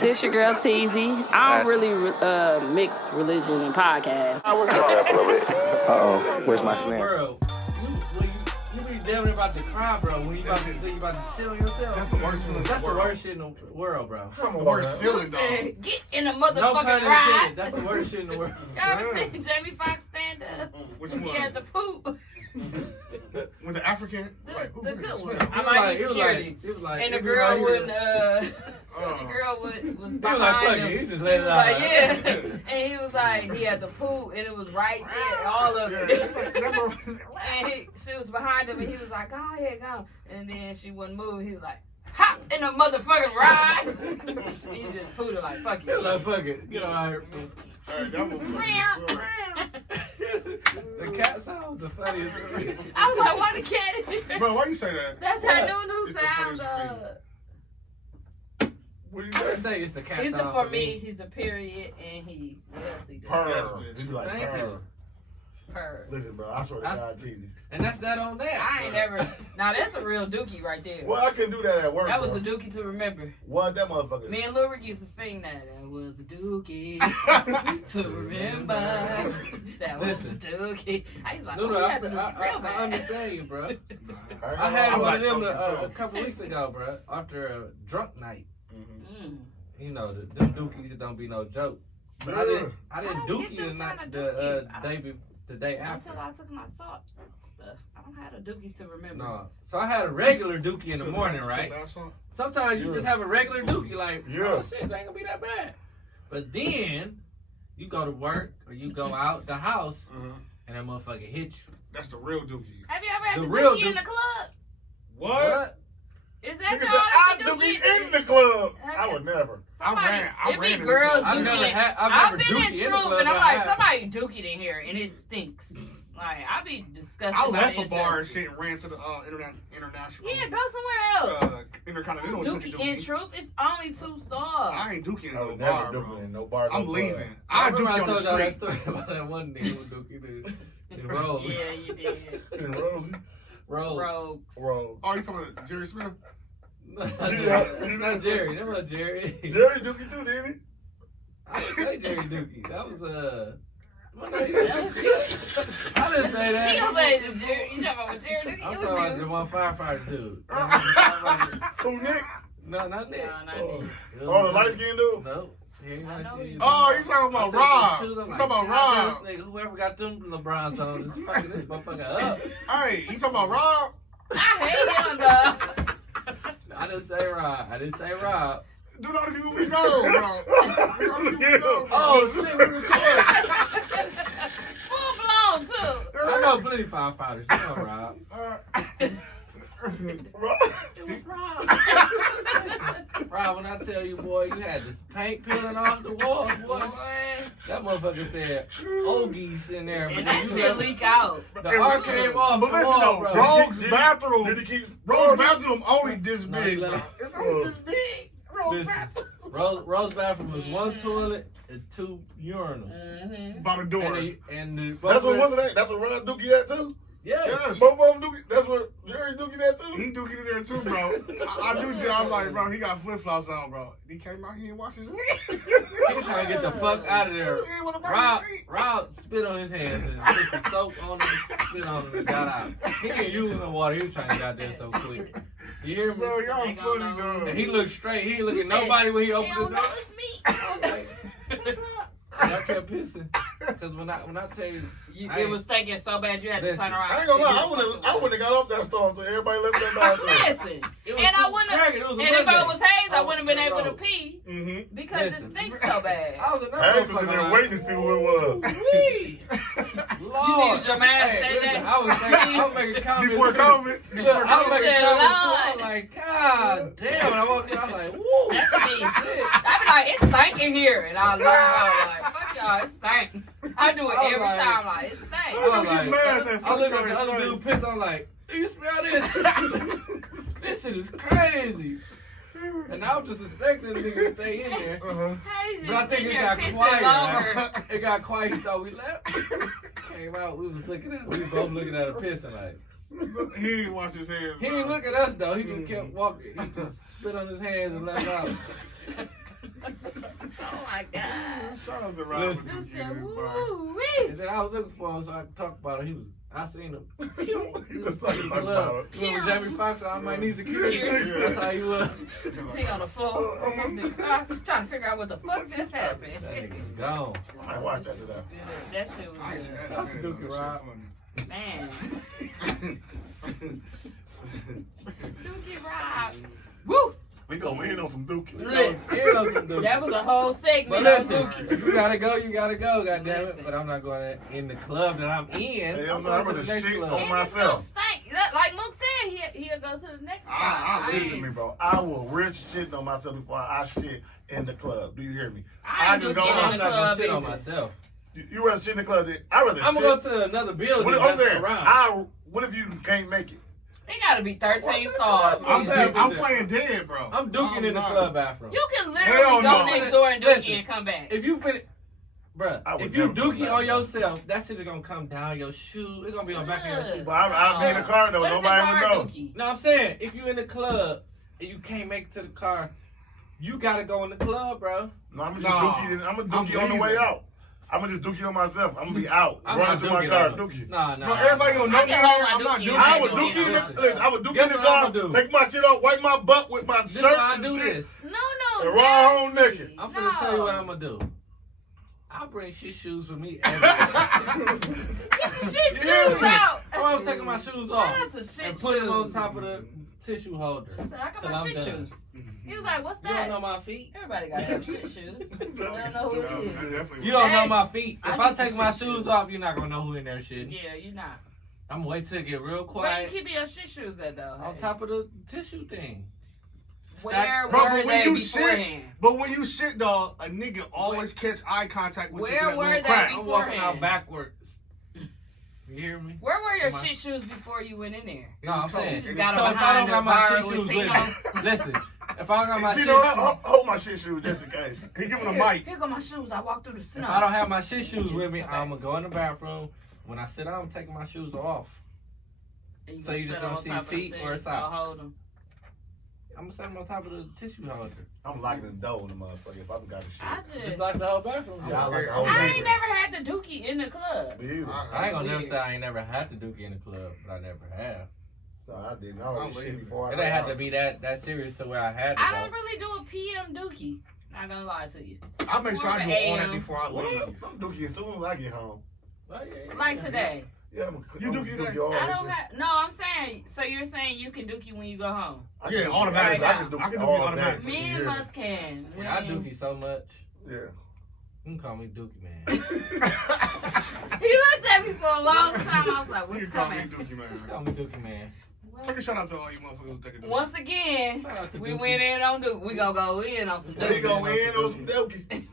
This your girl Teasy. I don't really mix religion and podcast. I work on that for a little bit. Uh-oh, where's my snare? Bro, you be damn about to cry, bro. When you about to chill yourself. That's the worst feeling. That's the worst shit in the world, bro. The worst feeling, dog. Get in the No motherfucking pun ride. intended. That's the worst shit in the world. Y'all ever seen Jamie Foxx stand up? Which He one? had the poop. With the African? Like, The ooh, good one. smell. I might be It was security. like, And the girl wouldn't, Oh. the girl was He was like, behind fuck him. it. He just He let was it out. like, yeah. And he was like, he had the poop, and it was right there, all of Yeah, it. that motherfucker- And she was behind him, and he was like, go ahead, go. And then she wouldn't move. He was like, hop in the motherfucking ride. And he just pooed her like, fuck He was you. like, fuck it. Get on here. Hey, that motherfucker. The cat sound was the funniest thing. I was like, why the cat in here? Bro, why you say that? That's how Nunu It's the sounds. funniest What do you I would say? say it's the cat He's a sound for me. He's a period, and he what else he does? Purr. Yes, bitch. You be like, Thank purr. you. Purr. Listen, bro, I swear to That's- God, teasy. And that's that on that. I ain't never. Now that's a real dookie right there. Well, I couldn't do that at work, That was bro. a dookie to remember. What that motherfucker? Me and Lurik used to sing that. That was a dookie to remember. That was a dookie. I used to like, No, oh, I, yeah, real I bad. understand you, bro. ain't I gonna had lie, one of them like toasting a too. couple weeks ago, bro. After a drunk night, Mm. you know, them dookies don't be no joke. But I didn't I don't dookie get the them night kinda the dookies. the day after. Until I took my salt stuff. I don't have a dookie to remember. No, so I had a regular dookie in the morning, right? Sometimes you Yeah. just have a regular dookie, like, Yeah. oh shit, it ain't gonna be that bad. But then you go to work or you go out the house and that motherfucker hit you. That's the real dookie. Have you ever had The the real dookie in dookie. the club? What? Is that Nigga y'all said, I that dookie in the club. I would never. Somebody, I it ran be into girls clubs. I've never dookie. had. I've I've never been dookie in in the Truth, club. and I'm but like, I have. somebody dookied in here, and it stinks. Like, I be disgusted. I by left the a bar and injustice. shit and ran to the international. Yeah, go somewhere else. Intercontinental. and took a Dookie in Truth, it's only 2 stars. I ain't dookie in I no would bar, never bro. dookie in no bar. I'm no leaving. club. I remember I dookie on told the y'all that street. story about that one nigga who dookie in Rose. Yeah, you did. In Rosie. Rose. Rogues. Bro. Oh, you talking about Jerry Smith? Not Jerry. That was Jerry. Jerry dookie too, didn't he? I didn't say Jerry Dookie. That was what That was you. I didn't say He that. gonna say the Jerry. You talking about what Jerry did? I'm It talking about was the you. one firefighter dude. Who, Nick? No, not Nick. No, not Oh, me. oh the light skinned dude? No. He ain't I know light-skinned. you. Oh, you talking about Rob? You You talking about Rob? This nigga, whoever got them LeBrons on, is fucking this motherfucker up. Hey, you talking about Rob? I hate him, dog. I didn't say Rob. I didn't say Rob. Do all the people we know, bro. Do all the people we know, bro. Oh, shit, we recording. Full blown, too. I know plenty of firefighters. You know Rob. It was wrong. Rob, when I tell you, boy, you had this paint peeling off the walls, boy. That motherfucker said Ogies in there. And but that you shit know, leak out. The arc came off But the listen wall, though, bro. Rogue's Did he bathroom, keep Rogue's bathroom only this No, big, he bro. let- It's only this big. Rogue's Listen, bathroom. Rose bathroom was one toilet and 2 urinals. Mm-hmm. By the door. And the That's what wasn't that? That's what Ron Dookie at too? Yes. Yes. Both of them Dookie. That's what Jerry Dookie at too? He dookie in there too, bro. I do. I was like, bro, he got flip flops on, bro. He came out here and washed his hands. He was trying to get the fuck out of there. He wanna brush his teeth. Rob spit on his hands and put the soap on him, spit on him and got out. He didn't use no water. He was trying to get out there so quick. You hear me? Bro, y'all They funny, gonna know. And dog. he looked straight. He ain't look at Who said- nobody when he They opened don't the know door. it's me. What's up? I kept pissing. Cause when I tell you, It was thinking so bad you had to Listen, turn around. I ain't gonna lie, I wouldn't have got off that storm so everybody left that bathroom. Listen. it was And I too wouldn't cracking. It was a And if Monday. I was Hayes, I Oh, wouldn't have been able to bro. pee Mm-hmm. because Listen. it stinks so bad. I was a Harry was in there waiting to see who it was. Wee. Lord. You needed your man to Hey, say listen, that. I was making comments. Before COVID. Look, I was making said, comments too. Lord. I was like, God damn. And I walked in, I was like, woo. That's me. I be like, it's stinking here. And I learn how, like, fuck y'all, it stink. I do it I was every like- time, like, it stink. I was like, mad I looked at the other dude pissed. I'm like, do you smell this? This shit is crazy. And I was just expecting the nigga to stay in there. Hayes just But I think sitting it there got pissing quiet. longer. It got quiet, so we left. Came out, we was looking at, we was both looking at him pissing like. He didn't wash his hands. He didn't look at us though. He just kept walking. He just spit on his hands and left out. Oh my God. Shout out to Robert. You said, woo-wee. And then I was looking for him so I could talk about him. I seen him. He was talking about it. You know Jamie Foxx, I might need security. That's how he was. He on the floor in the car trying to figure out what the fuck just happened. That nigga's gone. I might watch that today. That shit was Nice. good. Shout out to Dookie Rob. Man. Dookie Rob. Woo! We gonna win on some Dookie. Listen, that was a whole But segment on listen, Dookie. if you gotta go, you gotta go, goddammit. Listen. But I'm not going in the club that I'm in. Hell I'm no, I'm going to gonna the next shit club. on And myself. it's gonna stink. Like Mook said, he'll go to the next spot. I listen to me, bro. I will risk shitting on myself before I shit in the club. Do you hear me? I ain't just do go get in home. I'm the not gonna club shit on either. myself. You rather shit in the club? I rather I'm shit. gonna go to another building. What, I'm that's saying, around. what if you can't make it? It gotta be 13 What's stars. the I'm, bad. I'm playing dead, bro. I'm duking in the no. club bathroom. You can literally Hell go no. next door and Listen. dookie and come back. If you finish, bruh, I would if you never come dookie back, on bro. yourself, that shit is gonna come down your shoe. It's gonna be on the back of your shoe. But I'll be in the car though. What if it's Nobody hard would know. dookie? No, I'm saying if you in the club and you can't make it to the car, you gotta go in the club, bro. No, I'm just Nah. dookie. I'm gonna dookie on the way leaving. out. I'm gonna just dookie on myself. I'm gonna be out, I'm running not to my dookie car, though. dookie. Nah. Bro, everybody gonna know I me can here. hold my I'm not dookie. doing I I ain't would doing dookie in it. the, listen, I would dookie Guess in the what I'ma car, do? take my shit off, wipe my butt with my This is shirt. how I and do shit. this. No, And run home nasty. naked. I'm finna tell you what I'm gonna do. I'll bring shit shoes with me everywhere. Get your shit You hear shoes me? out. I'm taking my shoes Shout off out to shit and put them on shoes. top of the tissue holder. I said, I got till my I'm shit done. shoes. He was like, what's You don't that? know my feet. Everybody gotta have shit shoes. I don't know who it is. You don't know Hey, my feet. I If I need take some my shit shoes shoes. off, you're not gonna know who in there shitting. Yeah, you're not. I'm gonna wait till it get real Where you quiet keeping your shit shoes at though? on Hey? top of the tissue thing. Where Bro, were but when they you shit, beforehand? but when you shit, dog, a nigga always catch eye contact with you. Where That were little they crack. I'm walking out beforehand? backwards. You hear me? Where were your Am I- shit shoes before you went in there? No, I'm saying. You So just if got 'em I behind don't the got my bar shit with shoes with me, Tino. listen. If I don't got my shit You know, shoes, hold my shit shoes just in case. He giving a mic. Here go my shoes. I walked through the snow. if I don't have my shit shoes with me, I'm gonna go in the bathroom. When I sit down, I'm taking my shoes off. And so you just sit 'em gonna on see top of the feet thing, or so socks? hold 'em. I'm gonna set them on top of the tissue holder. I'm locking the door in the motherfucker if I've got a I shit. just. Just like the whole bathroom. Yeah, I like the I whole I nigga. ain't never had the dookie in the club. Me either. I ain't gonna never Weird. say I ain't never had to dookie in the club, but I never have. No, I didn't. I always I'm shit leaving. before I It got ain't had out. to be that serious to where I had to I go. don't really do a PM dookie. Not gonna lie to you. I make sure I do all that before I What? leave. I'm dookie as soon as I get home. Well, yeah. Like today. Yeah, I'm You dookie that? all I that don't shit. have. No, I'm saying. So you're saying you can dookie when you go home? I Yeah, can automatic. dookie- I can I dookie can dookie all automatic. day. Me You and hear me? Mus can. Yeah, I dookie so much. Yeah. You can call me Dookie Man. He looked at me for a long time. I was like, You what's can call me coming? Dookie, Just man. call me Dookie Man. Take a shout out to all you motherfuckers taking the Once again, Shout out to we Dookie. went in on dookie. We gonna go in on some We dookie. go in on some dookie.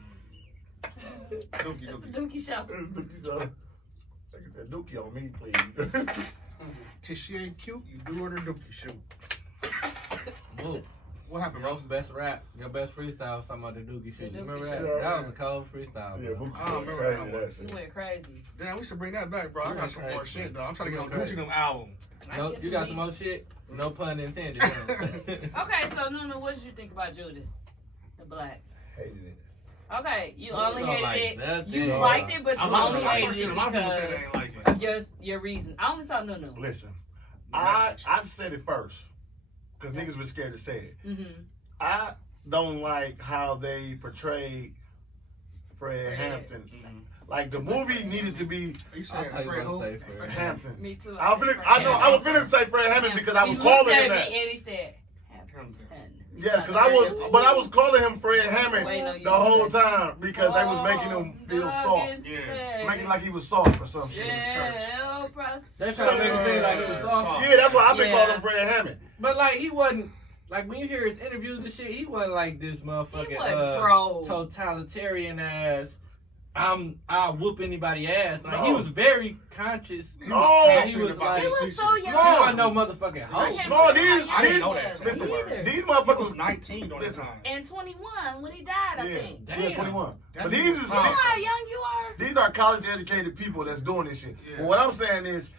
Dookie, It's a Dookie. dookie show. Dookie, so. Take that dookie on me, please. If she ain't cute, you do her the Dookie shoot. Whoa. What happened, Your bro? best rap, your best freestyle was talking about the Dookie shit. The You Dookie remember shit. that? That was a cold freestyle. Yeah, bro. Bookie I don't went remember crazy that that We shit. went crazy. Damn, we should bring that back, bro. I got some more shit, though. I'm trying to get on Crazy. Gucci them album. I No, guess you we got some need- more shit? No pun intended. huh? Okay, so Nunu, what did you think about Judas, the black? Hated it. Okay, you You only don't hated like it. nothing. You liked it, but A you lot only of hated shit. it A lot of people say they because ain't like it. of your reason. I only saw Nunu. Listen, The I message. said it first because niggas were scared to say it. Mm-hmm. I don't like how they portrayed Fred Fred. Hampton. Mhm. Like the movie needed to be You said I was Fred gonna who? say Fred. Hampton. Me too. I was finna say Fred Hampton because I was calling him that. And he said, Hampton. Yeah, because I was calling him Fred Hammond Wait, no, you the whole said- time because they was making him feel soft, Yeah. making like he was soft or some shit. Yeah, They trying to make him seem like he was soft. Yeah, that's why I've been Yeah. calling him Fred Hammond. But like he wasn't like when you hear his interviews and shit, he wasn't like this He motherfucking wasn't pro. totalitarian ass. I'll whoop anybody ass. Like he No. was very conscious. No. He was like He was so young. he wasn't no motherfucking I hoe. can't No, remember these- how young I didn't he know that. was. Listen, Me either. these I was motherfuckers. 19 during that time. And 21 when he died, I Yeah, think. yeah, Damn. 21. That But nigga these was is You know fine. how young you are? these are college educated people that's doing this shit. Yeah. But what I'm saying is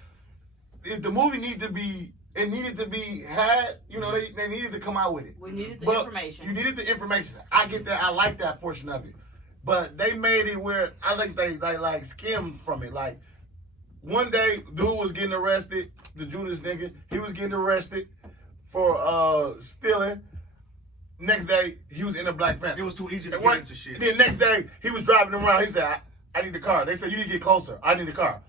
the movie need to be it needed to be had. You know, they needed to come out with it. We needed the But information. You needed the information. I get that. I like that portion of it. But they made it where I think they like skimmed from it. Like one day, dude was getting arrested. The Judas nigga, he was getting arrested for stealing. Next day, he was in a Black Panther. It was too easy to Right. get into shit. Then next day, he was driving them around. He said, I need the car. They said, you need to get closer. I need the car.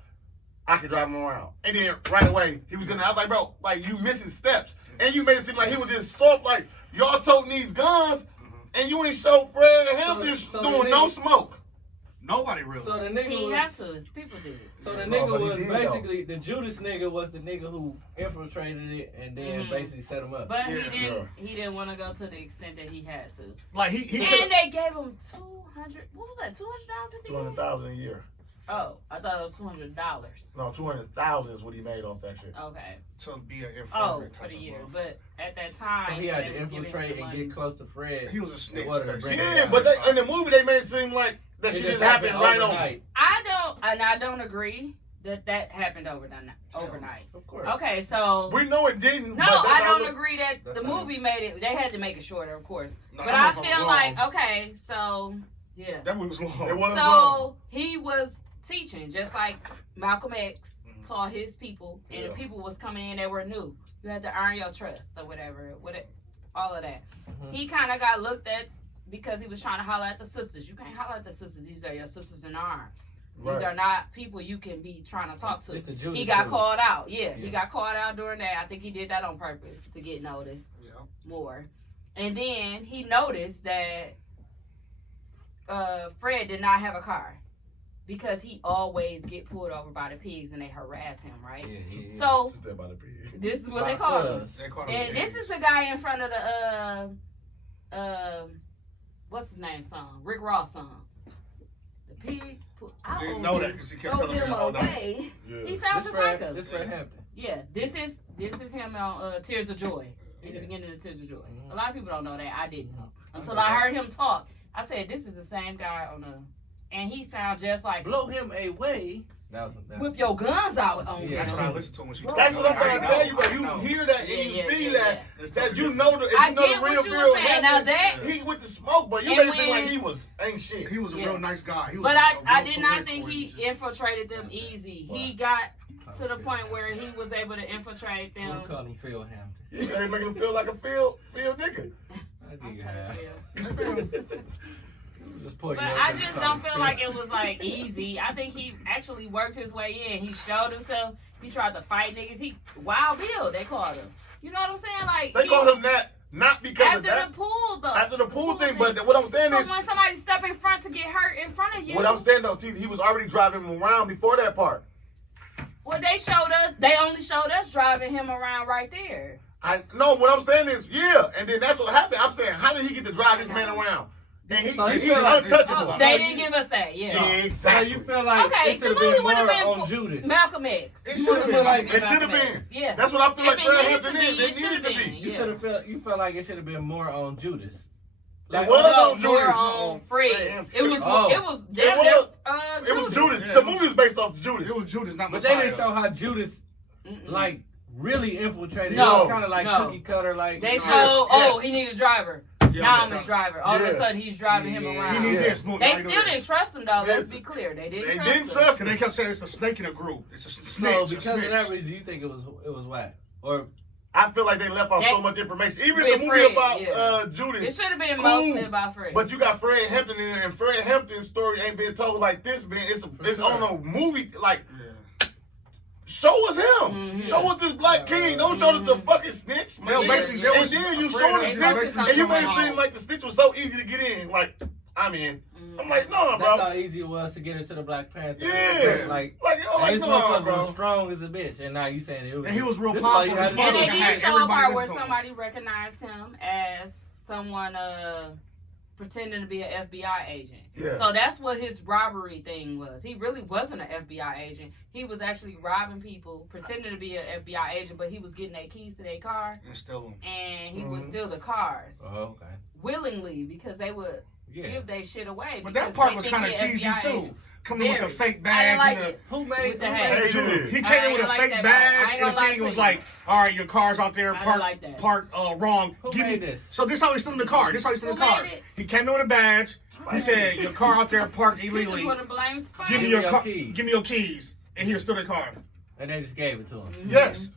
I can drive him around. And then right away, he was gonna, I was like, bro, like you missing steps. And you made it seem like he was just soft, like y'all toting these guns and you ain't show Fred Hampton doing no smoke. Nobody really. So the nigga He was. had to. His people did. So the No, nigga but he was did, basically the Judas nigga was the nigga who infiltrated it and then basically set him up. But Yeah. he didn't want to go to the extent that he had to. like he And they gave him $200. What was that? $200 $200,000 a year. Oh, I thought it was $200. No, $200,000 is what he made off that shit. Okay. to be an Oh, informant for type the of year. motherfucker. But at that time, So he had they to was giving him infiltrate the and money. get close to Fred. He was a snitch. in order to basically. bring it Yeah, down. but in the movie they made it seem like that It shit just happened right over. overnight. I don't agree that happened overnight. Of course. Okay, so We know it didn't. no, but that's I how don't it- agree that That's the how- movie made it. They had to make it shorter, of course. No, But I I know feel from like wrong. okay, so yeah. That movie was long. It wasn't wrong. So he was teaching, just like Malcolm X taught his people, and Yeah. the people was coming in that were new. You had to earn your trust or whatever, all of that. He kind of got looked at because he was trying to holler at the sisters. You can't holler at the sisters. These are your sisters in arms. Right. These are not people you can be trying to talk to. It's the Judas He got dude. called out. Yeah, Yeah. he got called out during that. I think he did that on purpose to get noticed Yeah. more. And then he noticed that Fred did not have a car because he always get pulled over by the pigs and they harass him, right? Yeah. So What's that about the pig? this is what they By call him. us. They called him And this Eggs. is the guy in front of the what's his name song? Rick Ross song. The pig. I didn't know that because he kept Throw telling me them that all night. away. Yeah. He sounds This just like Fred, him. this Fred Hampton. Yeah, this is him on Tears of Joy. In the Yeah. beginning of Tears of Joy. Mhm. A lot of people don't know that. I didn't. I Until know I that. heard him talk. I said, this is the same guy on the... And he sounds just like... Blow him away. That was Whip your guns out on Yeah. That's him. what I listened to when she told That's me. what I'm I trying to didn't tell you, know. but I you didn't know. hear that and Yeah, you yeah, see yeah, that, It's that totally you different. know, if I you know get the what real you Phil were saying. Now Hampton, that... he with the smoke, but you And made it seem when- like he was ain't shit. He was a Yeah. real nice guy. He was But a I real did not political think he and shit. infiltrated them easy. He got to the point where he was able to infiltrate We them. called him Phil Hampton. Yeah, they making him feel like a Phil nigga. I think I'm you trying have. to feel. Just But I just don't feel like it was like easy. I think he actually worked his way in. He showed himself. He tried to fight niggas. He Wild Bill, they called him. You know what I'm saying? Like They he, called him that not because after of that. the pool though. After the pool thing, but what I'm saying Because is, when somebody step in front to get hurt in front of you, what I'm saying though, T, he was already driving him around before that part. well, they only showed us driving him around right there. I know what I'm saying is, yeah, and then that's what happened. I'm saying, how did he get to drive this man around? And So he's he feel like- untouchable. Oh, they didn't give us that, yeah. So Exactly. you feel like Okay, it the should have movie been would have more been on Judas. Malcolm X. It You should would've have been been like It should have Malcolm been. X. Yeah. That's what I feel like If it Fred needed Hampton to is. be, It it needed to should've be. been. You Yeah. should have felt. You felt like it should have been more on Judas. It was No, on more Judas. on Fred. It was. Oh. It was. It was. It was Judas. Judas. Yeah. The movie was based off Judas. It was Judas, not But they Messiah. didn't show how Judas Mm-mm. like really infiltrated. No, It was kind of like no. cookie cutter. Like They you showed. know, Oh, Yes. he needed a driver. Yeah, Now I'm yeah. his driver. All of a Yeah. sudden, he's driving him Yeah. around. He need Yeah. this. Move. They now he do still this. didn't trust him though. Let's Yes. be clear. They didn't. They trust didn't him. trust Because they kept saying it's a snake in a group. It's a snitch. So a because snitch. of that reason, you think it was whack or I feel like they left out so That- much information. Even with the movie Fred, about yeah. It Judas. should have been Cool. mostly about Fred. But you got Fred Hampton in there, and Fred Hampton's story ain't been told like this, man. It's sure. on a movie. Like, Yeah. show us him. Mhm. Show us this black king. Don't show us the fucking snitch. They'll man. basically- they and was then you afraid showing of the it. snitch, Basically and you made it showing seem how- like the snitch was so easy to get in. Like, I'm in. Mhm. I'm like, no, that's bro. how easy it was to get into the Black Panther. Yeah. like. Like, yo, like, This come on, motherfucker was bro. strong as a bitch, and now you saying it was. And he was real this is all you powerful. had His to And do. they mother did show a everybody part where listen to him. somebody recognized him as someone pretending to be an FBI agent. Yeah. So that's what his robbery thing was. He really wasn't an FBI agent. He was actually robbing people, pretending to be an FBI agent, but he was getting their keys to their car, And still him. and he would Mhm. steal the cars Oh, okay. willingly because they would give their shit away. But that because part they was think kind of the cheesy FBI too. Coming with the Very. fake I badge didn't like and it. Who made With the who hat. made Hey, he I came in ain't with a like fake that. I badge, ain't and gonna the lie thing to was you. like, "All right, your car's out there I don't parked like that. wrong. Who Give me made this? So this how he steal in the car. This how he steal in the Who car. made it? He came in with a badge. He said, "Your car out there parked He illegally. just want to blame Spike. Give me your your car. keys." Give me your keys." And he'll steal the car. And they just gave it to him. Mhm. Yes.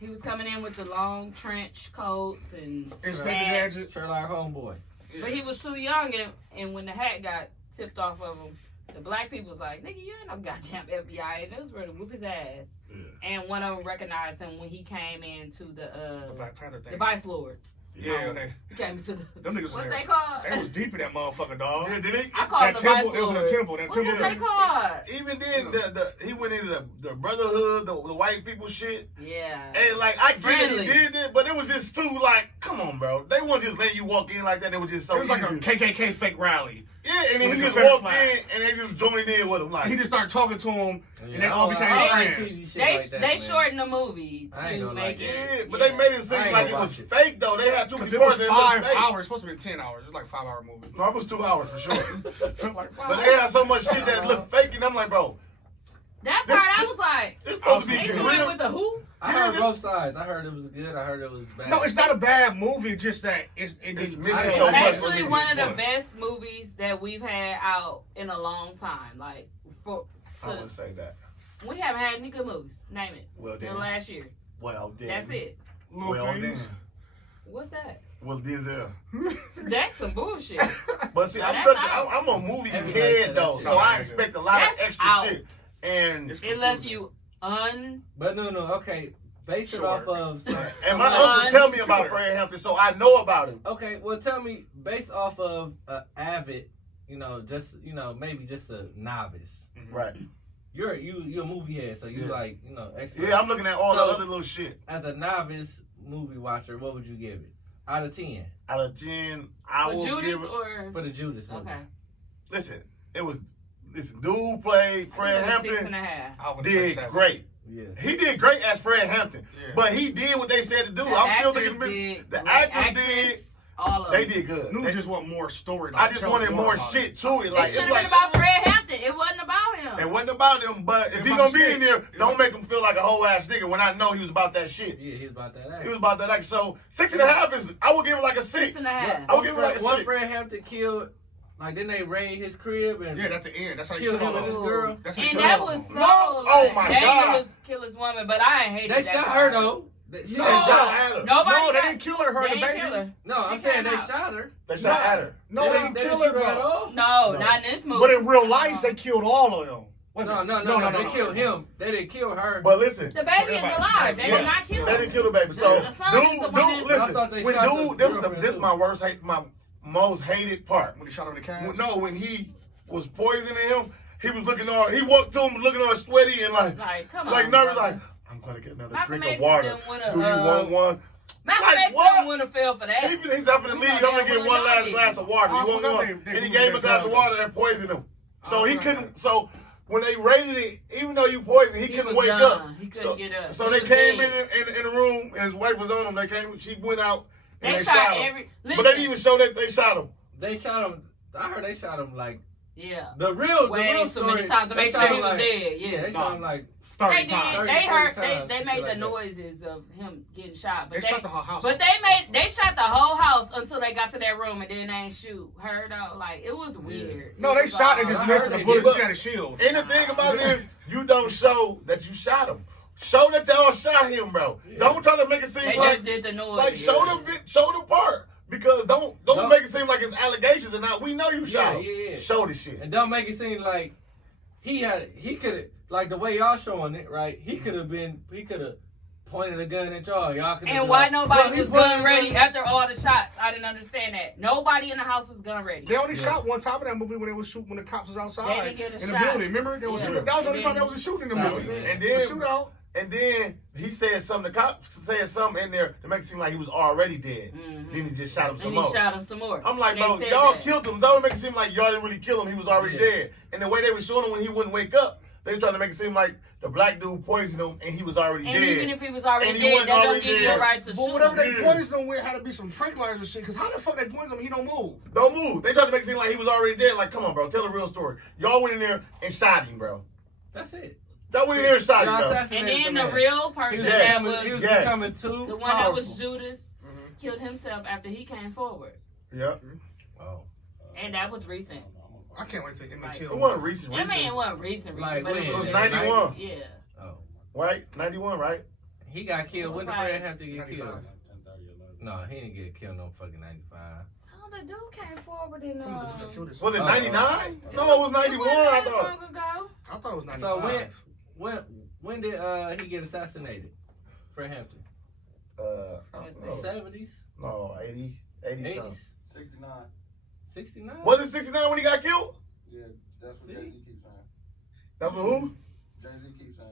He was coming in with the long trench coats and Inspector hats. Gadget. Sherlock homeboy. But he was too young, and when the hat got tipped off of him, the black people was like, "Nigga, you ain't no goddamn FBI." And they was ready to whoop his ass. Yeah. And one of them recognized him when he came into The Black Panther thing. the Vice Lords. Yeah, they, He came to them niggas was what there. they called? They was deep in that motherfucker, dog. Yeah, did he? I call That them the Vice temple, it was in Lords. a temple. That What temple. is they called? Even then, he went into the brotherhood, the white people shit. Yeah. And like I get it, Friendly. he did it, but it was just too like, come on, bro. They wouldn't just let you walk in like that. It was just so It was like a easy. KKK fake rally. Yeah, and then with he the just Confederate walked flag. in and they just joined in with him like. And he just started talking to him, and they Yeah, all I became don't like friends. cheesy shit They like that, they man. shortened the movie I ain't to gonna make like it. Yeah, but they made it seem I ain't like it gonna was watch it. fake though. They had too many Because it was parts that looked 5 fake. hours. It's supposed to be 10 hours. It's like a 5-hour movie. No, it was 2 hours for sure. Felt like 5 But they had so much shit that looked fake, and I'm like, bro, That part, I was like, it's supposed to be they real. went with the who? I heard both sides. I heard it was good. I heard it was bad. No, it's not a bad movie. Just that it It's didn't. missing It's so much. actually one of the But- best movies that we've had out in a long time. Like, I wouldn't say that. we haven't had any good movies. Name it. Well, In then. the last year. Well, then. That's it. Little Well, then. things. What's that? Well, Denzel. That's some bullshit. But see, No, I'm, that's such, out. I'm a movie Everybody head said though, that so shit. I expect a lot That's of extra out. shit. And It's It left confusing. you But no, okay. Base it off of. and my uncle tell me about Fred Hampton, so I know about him. Okay, well, tell me, based off of avid, just maybe just a novice. Right. You're a movie head, so you Yeah. like expert. Yeah, I'm looking at all So- the other little shit. As a novice movie watcher, what would you give it out of 10 Out of 10, I For will Judas give it. or for the Judas movie? okay. Listen, it was this dude played Fred I give it a Hampton. 6.5. I would say Did 7. great. Yeah. He did great as Fred Hampton, Yeah. but he did what they said to do. The I'm still actors thinking did, the great. actors did. Actress, all of They them. did good. New They- just want more story. I just tell wanted more about shit it. to it. It Like should it's have like been about Fred Hampton. It wasn't about him. it wasn't about him. But if It he was gonna about be the in there, snitch. don't make him feel like a whole ass nigga. When I know he was about that shit. Yeah, he was about that He act. was about that. Like so, 6.5 is. I would give it like a 6. 6.5. I would give it like a One 6. Fred Hampton killed, like, didn't they raid his crib and Yeah, that's the end. That's how you Kill kill him all and of his them. girl? That's how you And kill that all of was them. so. No. Oh, my Daniel God. was kill his woman, but I ain't hated they that shot part. her though. She They No. shot at her. Nobody No, they got- didn't kill her. Her They and the didn't kill baby. her. No, She I'm saying came they out. shot her. They shot at her. No, they didn't kill her, shoot at bro. all. No, No. not in this movie. But in real life, they killed all of them. Wait a No, minute. they killed him. They didn't kill her. But listen, The baby is alive. They Yeah. did not kill they her. didn't kill the baby. So, The son is the one that- dude, listen. I thought they When shot the dude, girlfriend, this too. my worst hate, my most hated part. When they shot him in the calf. No, when he was poisoning him, he was looking all. He walked to him looking all sweaty and Like, come on. like nervous. brother. Like, I'm gonna get another Malcolm drink X of water. didn't wanna, Do you want one? Malcolm Like, X what? didn't want to feel for that. He's up in the league. I'm gonna get one last glass of water. Oh, I You want forgot one? they And he moved gave him a that glass of drug. water and poisoned him. So I he forgot couldn't. So when they raided it, even though you poisoned, he couldn't was wake done. up. He couldn't so, get up. So He they was came dead. in the room and his wife was on him. They came. She went out and They they shot shot him. every. But they didn't even show that they shot him. They shot him. I heard they shot him like Yeah. the real Way too story. many times to they make shot sure he him was like, dead. Yeah, Yeah. they shot him like 30 They did. times. 30, They 40 heard. times, They shit made like the that. noises of him getting shot. They But shot the whole house. But they shot the whole house until they got to that room and then they ain't shoot her though. Like it was weird. No, It they was shot and all- just I missed heard the they bullet. did. She had a shield. And the thing about it is, you don't show that you shot him. Show that y'all shot him, bro. Yeah. Don't try to make it seem They like just did the noise. like show the part. Because don't No. make it seem like it's allegations and not we know you shot him. yeah. Show the shit. And don't make it seem like he could like the way y'all showing it, right? He could have pointed a gun at y'all. Y'all could. And why nobody was gun ready after all the shots? I didn't understand that. Nobody in the house was gun ready. They only shot one time in that movie when they was shooting when the cops was outside They didn't get a in the shot. building. Remember? They was Yeah. shooting. That was the only And time then- they was shooting in the That movie. was it. And The then shootout. and then he said something. The cop said something in there to make it seem like he was already dead. Mhm. Then he just shot him some And he more. shot him some more. I'm like, And they bro, said y'all that. killed him. That would make it seem like y'all didn't really kill him. He was already Yeah. dead. And the way they were showing him when he wouldn't wake up, They trying to make it seem like the black dude poisoned him and he was already And dead. even if he was already And he dead, wasn't that don't already give you a dead. right to But shoot whatever him. they poisoned him with had to be some tranquilizer shit. Because how the fuck they poisoned him? He don't move. Don't move. They tried to make it seem like he was already dead. Like, come on, bro. Tell the real story. Y'all went in there and shot him, bro. That's it. Y'all went in there and shot him, Y'all bro. assassinated And then the the man. real He person was, that becoming, he was was Yes. becoming too the one that was powerful. Judas killed himself after he came forward. Yep. Oh. And that was recent. I can't wait to Emmett Like, Till. It wasn't recent. That man recent. wasn't recent, Like but when? it It was was 91. Yeah. Oh. Right? 91, right? He got killed. When did Right. Fred have to get 95. killed? No, he didn't get killed no fucking 95. Oh, the dude came forward in Was it Oh. 99? No, it was 91, I thought. long ago. I thought it was 95. So when did he get assassinated? Fred Hampton. I don't know. 70s? No, 80 something. 80s? 69. 69? Was it 69 when he got killed? Yeah, that's what See? Jay-Z keeps saying. That was who? Jay-Z keeps saying.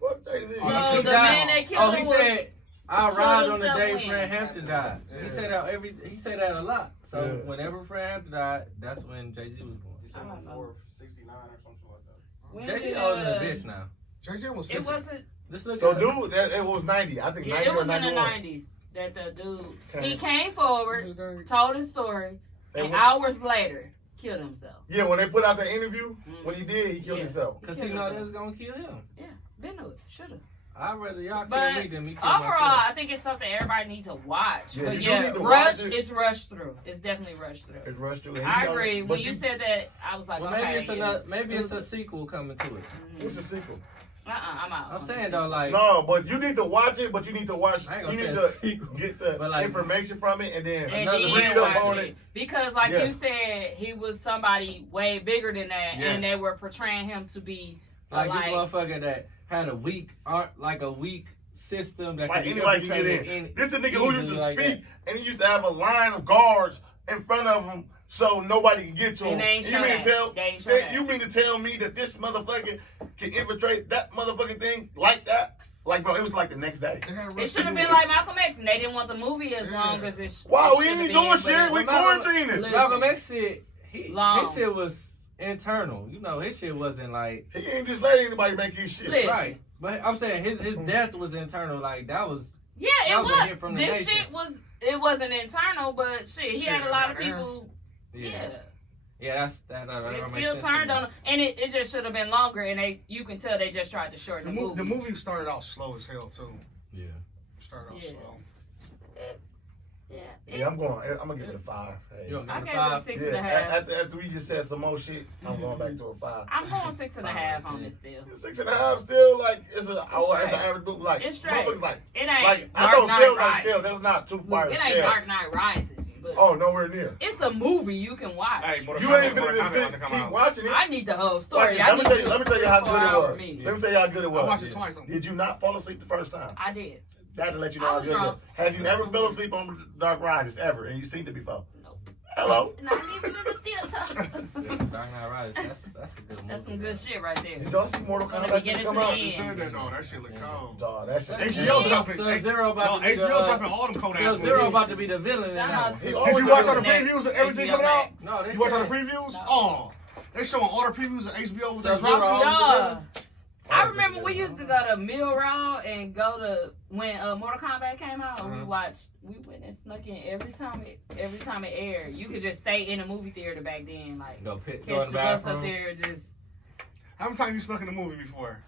Fuck Jay-Z. Oh, No, he the died. man that killed Oh, he him was said I killed arrived on the himself day when? Fred Hampton died. He Yeah. said that he said that a lot. So Yeah. whenever Fred Hampton died, that's when Jay-Z was born. December don't know. 4th, 69 or something like that. when Jay-Z did, older than a bitch now. Jay-Z was It 50. wasn't. This look So, at- dude, it was 90. I think Yeah, 90 it was or in the 91. 90s that the dude Okay. he came forward, Jay-Z. told his story, And and when- hours later killed himself. Yeah, when they put out the interview, Mhm. when he did, he killed Yeah. himself. Cause killed he know himself. they was gonna kill him. Yeah, been to it. Shoulda. I'd rather y'all kill But me than me kill overall, myself. I think it's something everybody needs to watch. Yeah, But you do yeah, need to rush. watch it. It's rushed through. It's definitely rushed through. It's rushed through. I agree. When you said that, I was like, Well, okay. maybe it's yeah. another. Maybe it's a sequel coming to it. What's the sequel? I'm out. I'm saying though, like No, but you need to watch it, but you need to watch, I ain't you gonna need say a to sequel, get the but like- information from it and then And another read then up watch on it. it. Because, like Yeah. you said, he was somebody way bigger than that, Yes. and they were portraying him to be like this motherfucker that had a weak system that Like could be anybody can get infiltrated in. This is a nigga who used to easily like speak, and he used to have a line of guards in front of him so nobody can get to him. And they ain't you show mean that. to tell They ain't show that- that. you mean to tell me that this motherfucker can infiltrate that motherfucking thing like that? Like, bro, it was like the next day. They had to It rush should have through been it. like Malcolm X, and they didn't want the movie as long as it. Wow, it we should've ain't been, doing but shit. it- We Malcolm- quarantining. Listen. Malcolm X shit, Long. his shit was internal. You know, his shit wasn't like He ain't just letting anybody make his shit. Listen. right. But I'm saying his death was internal. Like that was Yeah, That it was a hit was. from the This nation. shit was. It wasn't internal, but shit, he Shit, had a lot of goddamn. people. Yeah. Yeah, that It don't make still sense to turned me. on him, and it just should have been longer. And you can tell they just tried to shorten The movie started out slow as hell too. Yeah. Started out Yeah. slow. Yeah, I'm gonna give it a 5. Hey. You don't I give gave it it a five? 6.5. After we just said some more shit, I'm going back to a 5. I'm going 6.5 on this still. 6.5 still like it's an straight. average movie. Like It's straight. motherfuckers like It ain't like I Dark told Knight scale like Rises. scale. That's not too far to It ain't scale. Dark Knight Rises, but Oh, nowhere near. it's a movie you can watch. Hey, Mortal You ain't Kombat- gonna Mortal just Kombat sit, about to come keep out. watching it. I need the whole Watch story. it. I Let me need tell you how 3-4 good it hours was. for me. Let me tell you how good it was. I watched it twice. Did you not fall asleep the first time? I did. That to let you know I how was good it was. drunk. Have you ever fell asleep on Dark Rises ever? And you seen it before? Nope. Hello. Not even in the theater. Dark Knight Rises. That's a good movie. That's some good shit right there. Did y'all see Mortal From the Kombat beginning come to the out? end. You said that though. That shit look cold. Dog, that shit. HBO dropping. Sub-Zero about to be HBO the, dropping all them cold ass Sub-Zero movies. about to be the villain in Shout that out one. to- He always Did you watch all the doing previews of everything HBO coming out? Max. No, they You watch all the said- previews? No. Oh, they showing all the previews of HBO when they Sub-Zero dropping. Yeah. I Oh, remember yeah. we used to go to Mill Road and go to when Mortal Kombat came out, and we went and snuck in every time it aired. You could just stay in a movie theater back then, like Go go in catch the the bus up bathroom. there, just. How many times you snuck in a movie before?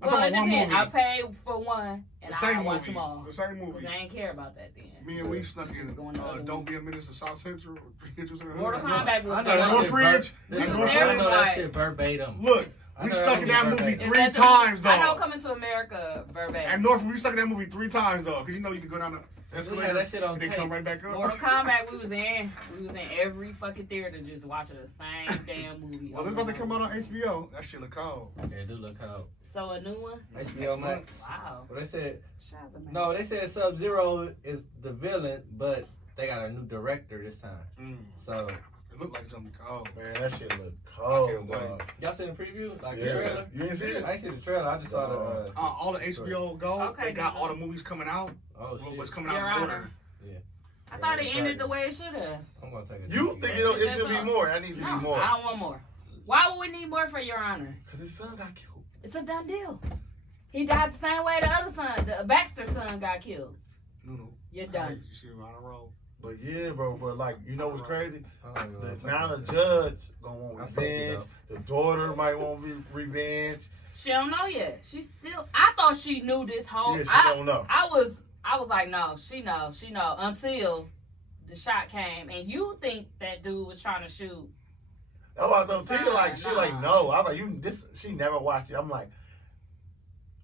I'm Well, it talking about one depends. movie. I paid for one, The and same I watched movie. them all. The same Cause movie. I ain't care about that then. Me and we snuck in. Just going to other Don't movies. Be a Menace to South Central. Mortal Kombat was I the know that one. shit Northridge. ver- listen, Northridge. I know that Like- shit verbatim. Look, I we know stuck in that movie verbatim. Is 3 that the- times, I know though. Coming to America verbatim. And North, we stuck in that movie 3 times, though. Because you know you can go down the We escalator had that shit on and then tape. come right back up. Mortal Kombat, we was in every fucking theater just watching the same damn movie. Well, it's about to come out on HBO. That shit look cold. Yeah, it do look cold. So a new one? HBO Max. Wow. Well, they said Shout out to Max. no. They said Sub-Zero is the villain, but they got a new director this time. So It looked like it's gonna be cold. Man, that shit look I cold, can't wait. dog. y'all seen the preview? Like the Yeah. trailer? You ain't see it? I ain't seen the trailer. I just saw the. All the HBO Go, Okay, they got good. all the movies coming out. Oh shit! What's coming Your out in Honor. order. I thought it ended the way it should have. I'm gonna take it. You think it should be more? I need to be No, more. I don't want more. Why would we need more for Your Honor? Because his son got killed. It's a done deal. He died the same way the other son, the Baxter son, got killed. No. You're done. You see him on the road. But yeah, bro, but like, you know what's crazy? Now the Now judge gonna want I fuck you, revenge. The daughter might want revenge. She don't know yet. She still. I thought she knew this whole. Yeah, she I don't know. I was like, no, she know until the shot came, and you think that dude was trying to shoot. That's why I told Tia, like, she Nah. like, no. I was like, she never watched it. I'm like,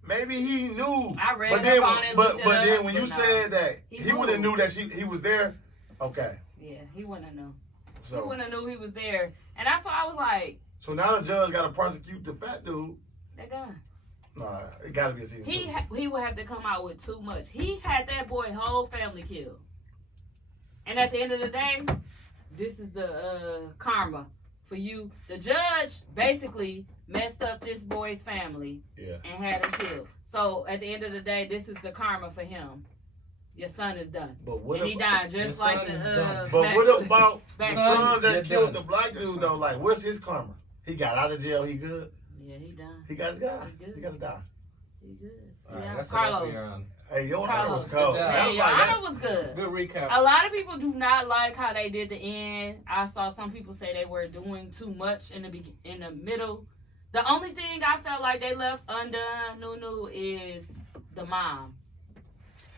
maybe he knew. I read But up then, on it, but looked it then up, when but you no. said that He he wouldn't moved. knew that he was there, okay. Yeah, he wouldn't have known. He So wouldn't have knew he was there, and that's why I was like, so now the judge got to prosecute the fat dude. they're done. Nah, it got to be a season He two. he would have to come out with too much. He had that boy whole family killed, and at the end of the day, this is the karma for you. The judge basically messed up this boy's family Yeah. and had him killed. So at the end of the day, this is the karma for him. Your son is done, But what and he about, died just Your like son the. is done. but what about the Back- son that You're killed done. the black dude though? Like, what's his karma? He got out of jail. He good. Yeah, he done. He got to die. He good. He got to die. He good. All right, Yeah, that's Carlos. Hey, your honor was Carlos. cold. Good job. That Hey, was Your like that. Honor was good. Good recap. A lot of people do not like how they did the end. I saw some people say they were doing too much in the middle. The only thing I felt like they left undone, Nunu, is the mom.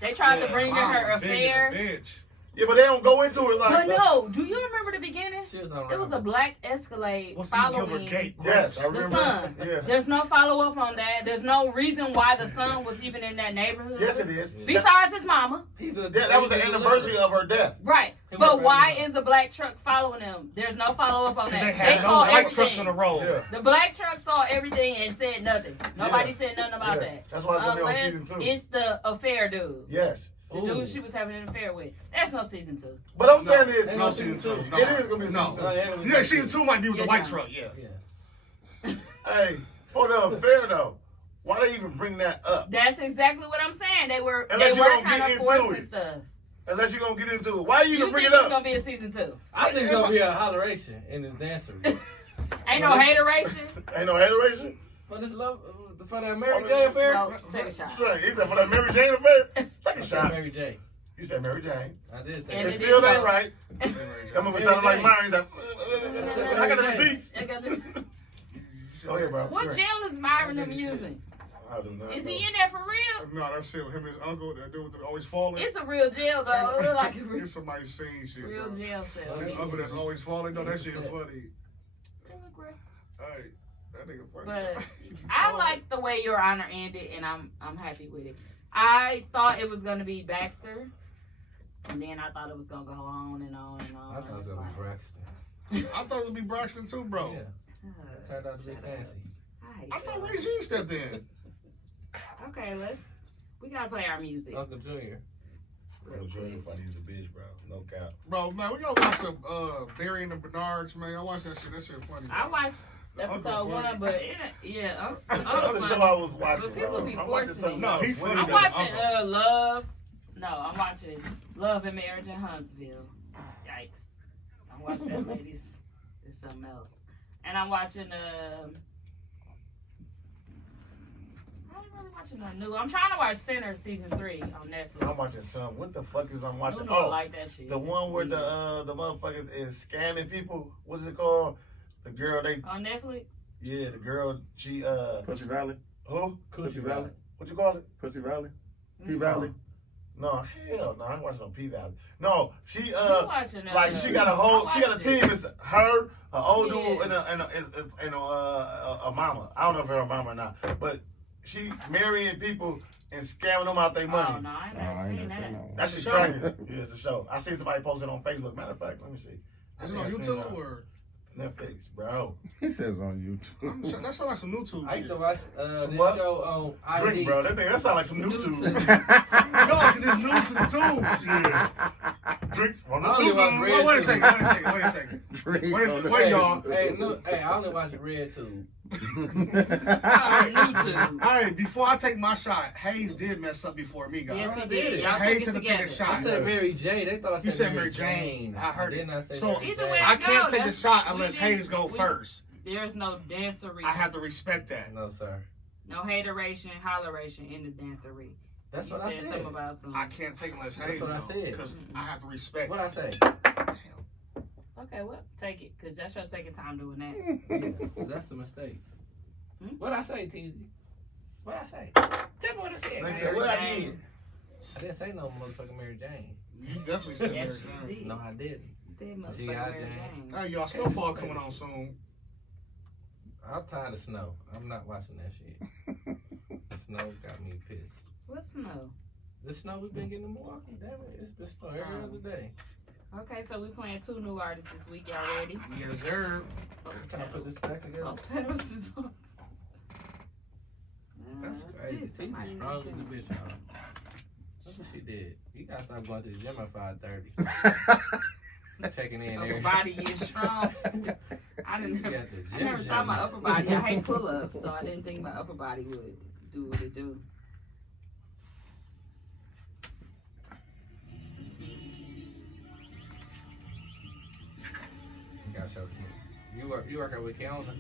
They tried to bring to her affair. Bitch. Yeah, but they don't go into it like But that. no, do you remember the beginning? She was on It was a black Escalade What's Gilbert following Gate? Yes, I the remember. son. Yeah. There's no follow up on that. There's no reason why the son was even in that neighborhood. Yes, it is. Besides his mama. That was the anniversary of her death. Right. He But went why for is a black truck following them? There's no follow up on Because that. they had no saw white everything. trucks on the road. Yeah. The black truck saw everything and said nothing. Nobody said nothing about Yeah. that. That's why it's gonna be on Unless season 2. it's the affair dude. Yes. The dude she was having an affair with. There's no season 2. But I'm saying No, is, ain't No no season season two. two. No. it is gonna be No. season 2. Yeah, season 2 might be with the Yeah, white no. truck. Yeah. Yeah. Hey, for the affair though, why they even bring that up? That's exactly what I'm saying. They were Unless you don't kind get of into forcing it. stuff. Unless you're gonna get into it. Why you You even bring think it it's up? gonna be a season 2? I think it's gonna be a holleration in this dancer. Ain't no hateration. Ain't no hateration? For this love, for that Mary J affair. No, take a shot. That's right. He said for that Mary Jane affair, take I a said shot. Mary J. You said Mary Jane. I did say And It it still is ain't no. right. That movie sounded like mine. He's like, I got the receipts. I got the- Go ahead, bro. What jail is Myron them using? I do not Is know. he in there for real? No, that's shit with him and his uncle. That dude that always falling. It's a real jail though. It look like a It's somebody seen shit. real bro. jail cell. His uncle that's always falling. No, that shit funny. It look real. Hey, that nigga funny. But I like the way Your Honor ended, and I'm happy with it. I thought it was gonna be Baxter, and then I thought it was gonna go on and on and on. I thought it was It's gonna be like, Braxton. I thought it would be Braxton too, bro. Yeah. Turned out to be shut fancy. up. I hate I thought y'all. Regine stepped in. Okay, we gotta play our music. Uncle Junior. Bro, Jordan funny as a bitch, bro. No cap. Bro, man, we gotta watch the Barry and the Bernards, man. I watched that shit. That shit funny. I watched The Uncle episode funny. 1, but yeah, That's the other show I was watching, But people bro. be I'm watching forcing something it. else. No, he funny. I'm than watching Uncle. Love. No, I'm watching Love and Marriage in Huntsville. Yikes! I'm watching that, ladies. It's something else. And I'm watching I'm really watching a new. I'm trying to watch Sinner season 3 on Netflix. I'm watching some. What the fuck is I'm watching? Nunu don't Oh, like that shit. the one It's where weird. the motherfucker is scamming people. What's it called? The girl they on Netflix. yeah, the girl she Pussy Valley. who? Pussy Valley. What you call it? Pussy Valley. Mm-hmm. P Valley. No, hell no, I ain't watching no P Valley. No, she You watching, like she got a whole she got a watched it. team. It's her, an old dude, Yeah. and a mama. I don't know if they're a mama or not, but she marrying people and scamming them out their money. Oh no, I ain't Oh, I never ain't seen never that. seen that one. That's just Show. crazy. Yeah, it's a show. I seen somebody post it on Facebook. Matter of fact, let me see. Is it on YouTube or? Netflix, bro. He says on YouTube. That sound like some YouTube I used shit. to watch Some this what? show on ID. Drink, bro. That sounds like some new New tube. tube. No, because it's new to the tubes. Yeah. Drinks on the I only tube. watch Red Wait a Tube. second. Drink Wait, on the- wait, y'all. Hey, I only watch Red Tube. YouTube. Hey, before I take my shot, Hayes did mess up before me, guys. Yes, he I did. did. Y'all Hayes take had it to take a together. shot. I said Mary J. They thought I said, You said Mary Jane. I heard Didn't it. I say So- Mary Either Jane? way, I can't No, take the that's- shot we unless didn't- Hayes go we- first. There's no dancery. I have to respect that. No, sir. No hateration, holleration in the dancery. That's You what I said said. something about some. I can't take unless That's hate what I said. because I have to respect. What I say? Okay, well, take it, because that's your second time doing that. Yeah, that's a mistake. Hmm? What I say, TZ? What I say? Tell me what I said. Like I man. said, what I Jane. did. I didn't say no motherfucking Mary Jane. You definitely said Yes, Mary you Jane. did. No, I didn't. You said G.I. motherfucker Mary Jane. Jane. Hey, y'all, Snowfall coming on soon. I'm tired of snow. I'm not watching that shit. The snow got me pissed. What snow? The snow we've been getting in Milwaukee, damn it, it's been snow every other day. Okay, so we playing 2 new artists this week. Y'all ready? Yes, sir. I'm trying to put this back together. Oh, pedals is on. That's what's crazy. this? She's Somebody strong as listening. a bitch, y'all. Look what she did. You gotta stop going to the gym at 5:30. Checking in Upper there. body is strong. I You didn't. got the I gym never tried my shit. upper body. I hate pull-ups, so I didn't think my upper body would do what it do. You gotta show me. You work out with calendar?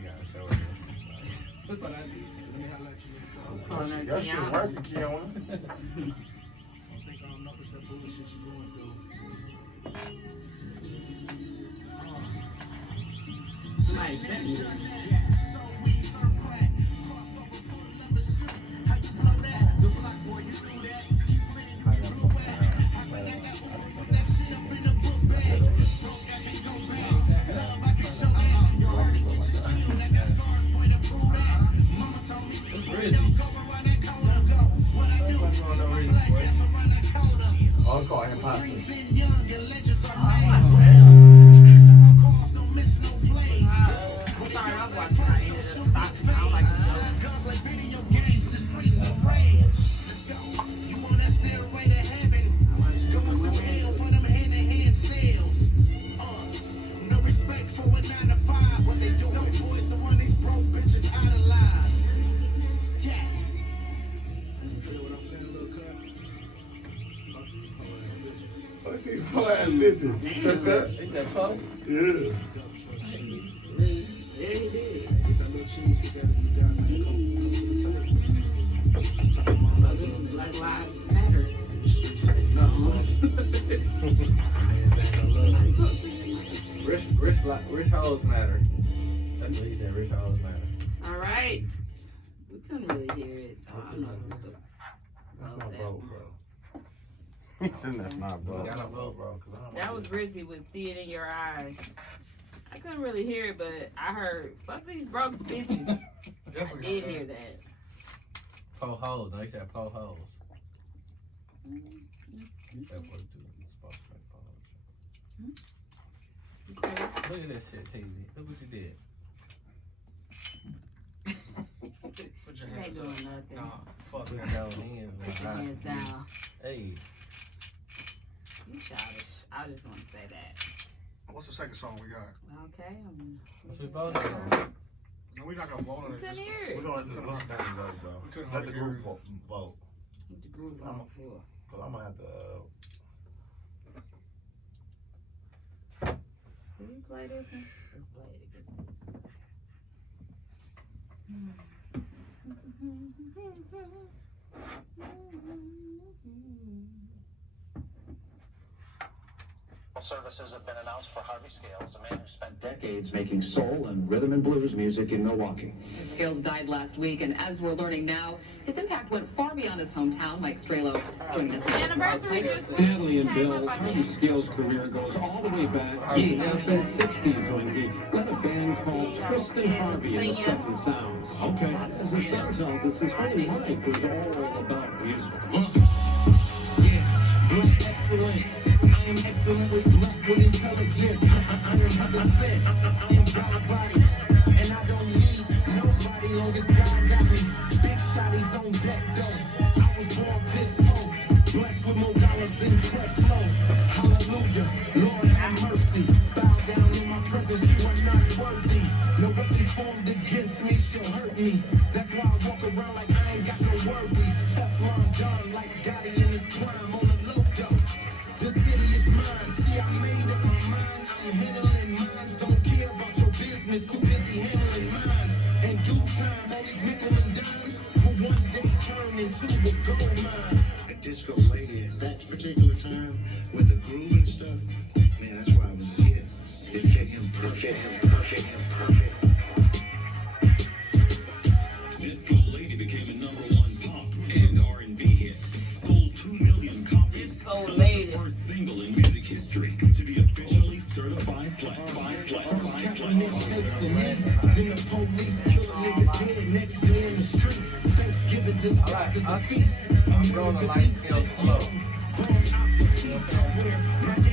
You gotta show her this. Look what I did. I'm calling her That shit Kiana. working, Kiana. I think I'll notice that bullshit you're going through. Somebody sent me that. I'll call him Pasta. I'm sorry, I was watching. I ended up stopping. I don't like the show. Fuck these whole ass bitches. That's that? Is that so? Yeah. Yeah, he did. Black Lives Matter. Rich hoes matter. That's what he said. Rich hoes matter. All right. We couldn't really hear it, so I don't know if we could That's vote my that vote, one. bro. He said that's my You vote. gotta vote, bro. 'Cause I don't That know. was Rizzy with See It in Your Eyes. I couldn't really hear it, but I heard, fuck these broke bitches. I Definitely. did hear that. Po hoes. No, he said po hoes. He said 42. Look at this shit, TZ. Look what you did. Put your You ain't hands doing up. nothing. Nah, fuck Put that. your hands Put your hands down. Hey. You childish. I just want to say that. What's the second song we got? Okay. What's we voting on? No, we're not gonna vote on We it. couldn't hear We're it. gonna let the group vote, bro. We couldn't Let the hardly hear group it. vote. Get the groove on the floor. Cause I'm gonna have to, Can you play this one? Let's play it against Services have been announced for Harvey Scales, a man who spent decades making soul and rhythm and blues music in Milwaukee. Scales died last week, and as we're learning now, his impact went far beyond his hometown. Mike Strelo joining us. this. Anniversary just Natalie and came Bill, up, I Harvey think. Scales' career goes all the way back to the 1960s when he led a band called Tristan Harvey and the Seven Sounds. Okay. As his son tells us, his whole life was all about music. Black excellence. I am excellent with black with intelligence. I am heaven sent. I am God body. And I don't need nobody long as God got me. Big shotties on deck though. I was born pistol. Blessed with more dollars than Creflo. Hallelujah. Lord have mercy. Bow down in my presence. You are not worthy. No weapon formed against me shall hurt me. That's why I walk around like I ain't got no worries. Teflon John like Gotti in his prime on the logo. The city is mine. See, I made up my mind. I'm handling minds. Don't care about your business. Disco Lady became a #1 pop and R&B hit. Sold 2 million copies. Disco And was Lady. the first single in music history to be officially certified platinum. Then the police kill a nigga dead next day in the streets. Thanksgiving disguised as a feast. I'm growing a light scale slow.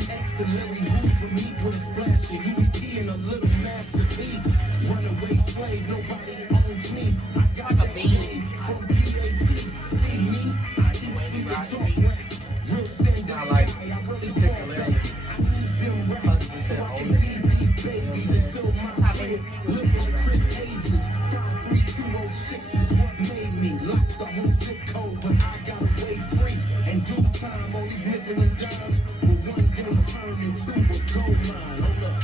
Excellent Hoover meet with a splash of UEP and a little Master P. Runaway slave, nobody owns me. I got Like a that bean. gauge from PAT. See me, I eat sweet talk rap. Real stand up like guy, I really sick fall of back. lyrics. I need them raps so I can feed these babies until my kid look like Chris Ages. 53206 is what made me. Lock the whole zip code, but I got away free. And due time, all these nickel and dimes will one day turn into a gold mine. Hold up.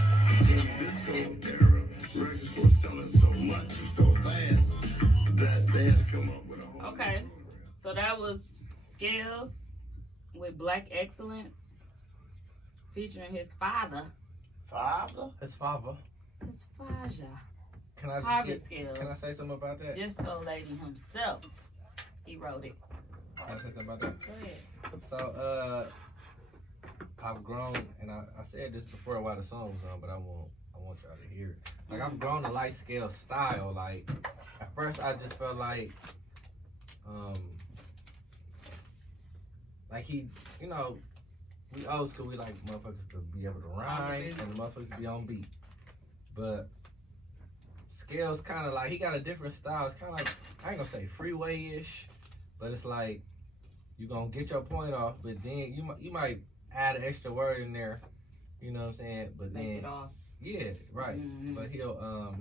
Disco era, records were selling so much and so fast that they had to come up with a whole. Okay, so that was Scales with Black Excellence featuring his father. Father? It's Fava. His father. Can I Harvey just Scales. Can I say something about that? Disco Lady himself. He wrote it. Can I say something about that? Go ahead. So, I've grown, and I said this before while the song was on, but I want y'all to hear it. Like, I've grown a light scale style. Like, at first I just felt like he, you know, we old school, we like motherfuckers to be able to rhyme and the motherfuckers to be on beat. But Scales kind of like, he got a different style. It's kind of like, I ain't gonna say freeway-ish, but it's like, you gonna get your point off, but then you might add an extra word in there, you know what I'm saying? But Make then, it off. yeah, right. Mhm. But he'll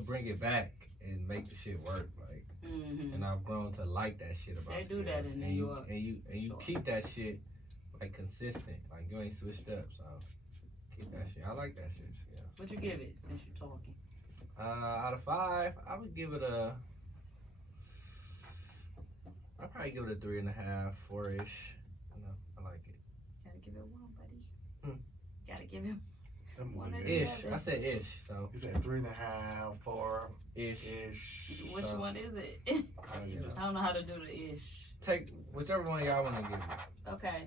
bring it back and make the shit work, like. Mm-hmm. And I've grown to like that shit about They do that Scales. in New And you- York. And you Sure. keep that shit like consistent, like you ain't switched up, so keep that shit. I like that shit, Scales. What you give it since you're talking? Out of 5, I would give it I'd probably give it a 3.5, 4-ish. You know, I like it. Gotta give it one, buddy. Gotta give it Them one. niggas. Ish. I said ish, so You said 3.5, 4 ish. ish. Which So- one is it? I don't know. I don't know how to do the ish. Take whichever one y'all want to give it. Okay.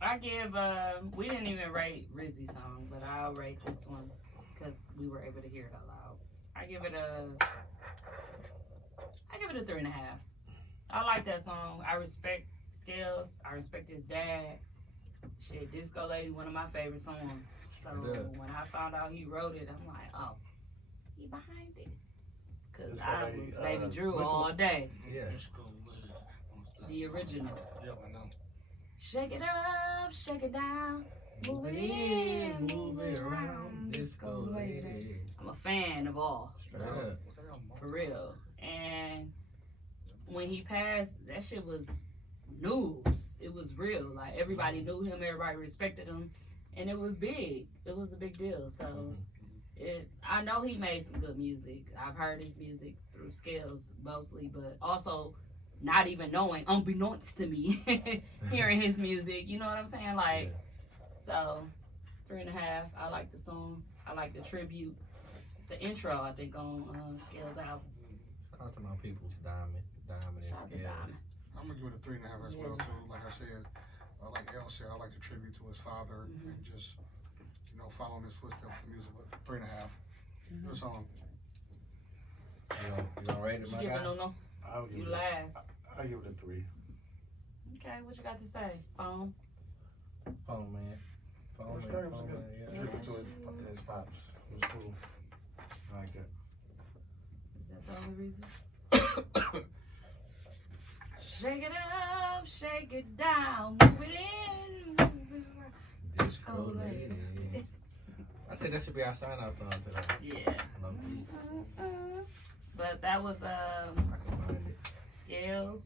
I give, we didn't even rate Rizzy's song, but I'll rate this one because we were able to hear it out loud. I give it a 3.5. I like that song. I respect Scales. I respect his dad. Shit, Disco Lady, one of my favorite songs. So Good. when I found out he wrote it, I'm like, oh, he behind it. Cause Disco I Lady, was Baby Drew which all one? day. Yeah. Disco Lady. The original. Yep, I know. Shake it up, shake it down, move it in, move it around, Disco Lady. I'm a fan of all, Straight up. for real. And when he passed, that shit was news. It was real. Like, everybody knew him, everybody respected him, and it was big. It was a big deal. So I know he made some good music. I've heard his music through Scales mostly, but also not even knowing, unbeknownst to me, hearing his music. You know what I'm saying? Like, so 3.5. I like the song. I like the tribute. It's the intro, I think, on Scales album. Shout out to my people's Diamond Shout out and to Scales. Diamond. I'm gonna give it a 3.5 as well Yeah. too. Like I said, like El said, I like the tribute to his father and just, you know, following his footsteps with music. But 3.5. Good song. You gonna rate it, What my you guy? giving, no? I'll give You it last. I give it a 3. Okay, what you got to say? Phone? Phone man. Phone It was man. great. It was Phone a man. good Yeah. tribute to his pops. It was cool. I like it. Is that the only reason? Shake it up, shake it down, move it in, move it around. Disco Lady. I think that should be our sign out song today. Yeah. Low key. But that was I can find it. Scales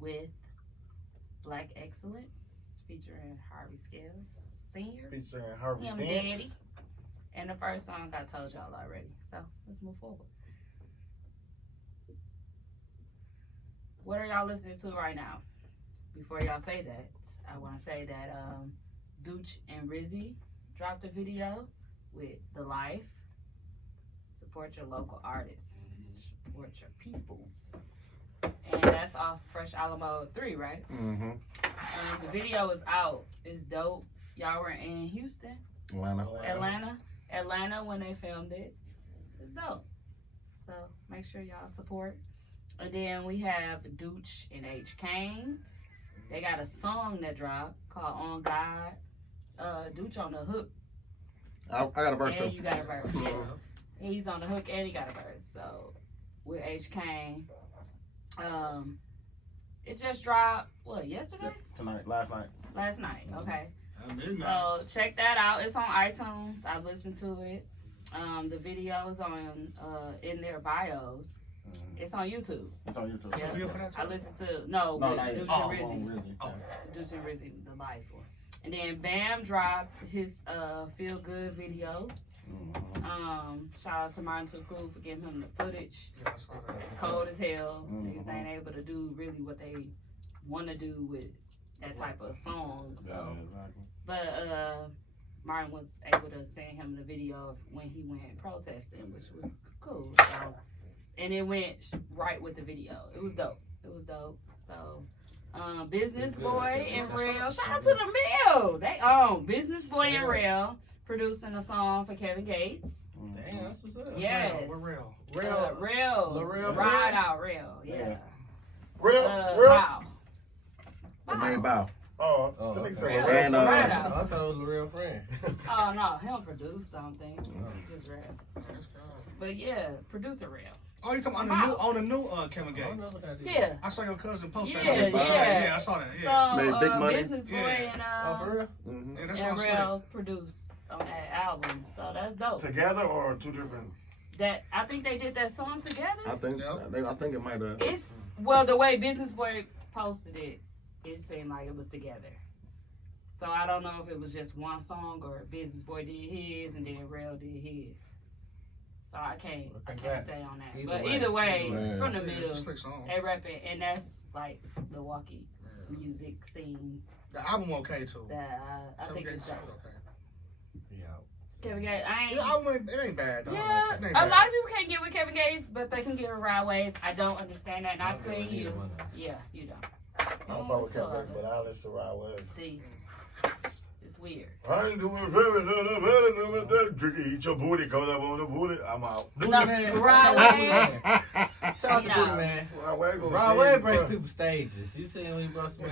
with Black Excellence featuring Harvey Scales Sr. Featuring Harvey Him Dent. Daddy. And the first song I told y'all already. So let's move forward. What are y'all listening to right now? Before y'all say that, I want to say that Dooch and Rizzy dropped a video with the life. Support your local artists. Support your peoples. And that's off Fresh Alamo 3, right? Mm-hmm. The video is out. It's dope. Y'all were in Houston, Atlanta when they filmed it. It's dope. So make sure y'all support. And then we have Dooch and H. Kane. They got a song that dropped called On God. Dooch on the hook. I got a verse And too. you got a verse. Yeah. He's on the hook and he got a verse. So with H. Kane. It just dropped, what, yesterday? Last night, okay. So check that out. It's on iTunes. I've listened to it. The videos on in their bios. It's on YouTube. Yeah. I listened to with Dooch and Rizzy. Dooch and Rizzy, the live one. And then Bam dropped his feel good video. Shout out to Martin Too Cool for giving him the footage. Yeah, I saw that. It's cold as hell. Niggas ain't able to do really what they want to do with that type of song. So, but Martin was able to send him the video of when he went protesting, which was cool. So, and it went right with the video. It was dope. So, Business Boy and Real. Shout out to the Mill. They own Business Boy and Real producing a song for Kevin Gates. Damn, that's what's up. Yes. We're real. Real. Ride out real. Yeah. Real. Wow. Bow. Oh, Oh, that okay. nigga said Yeah, Lorraine, Ride I Out. thought it was a real friend. Oh no, he don't produce something. He just rap. But yeah, producer Real. Oh, you talking on the new Kevin I don't know Gates? what that is. Yeah. I saw your cousin post that. Yeah, Yeah, I saw that. Yeah. So Made big money. Business Boy Yeah. and Oh, for real? Mm-hmm. Yeah, that's and what I'm Real produced on that album. So that's dope. Together or two different? That I think they did that song together. I think it might have. It's well the way Business Boy posted it, it seemed like it was together. So I don't know if it was just one song or Business Boy did his and then Real did his. So I can't say on that. But either way, from the Yeah, it's middle, a slick song. they rep it, and that's like Milwaukee music scene. The album okay too. That I think Kevin it's Gates dope. is okay. Kevin Gates, I ain't. Yeah, it ain't bad. Though. Yeah, It ain't a bad. lot of people can't get with Kevin Gates, but they can get with Ride Wave. I don't understand that. Not saying you. Yeah, you don't. I don't follow Kevin Gates, but I listen to Ride Wave. See, it's weird. I ain't doing very drinking, eat your booty, cause I'm on the booty. I'm out. No, Ride Wave. Shout out to No. Booty Man. Ride Wave gonna Rod sing, Wave break bro. people's stages. You see him when he bust one?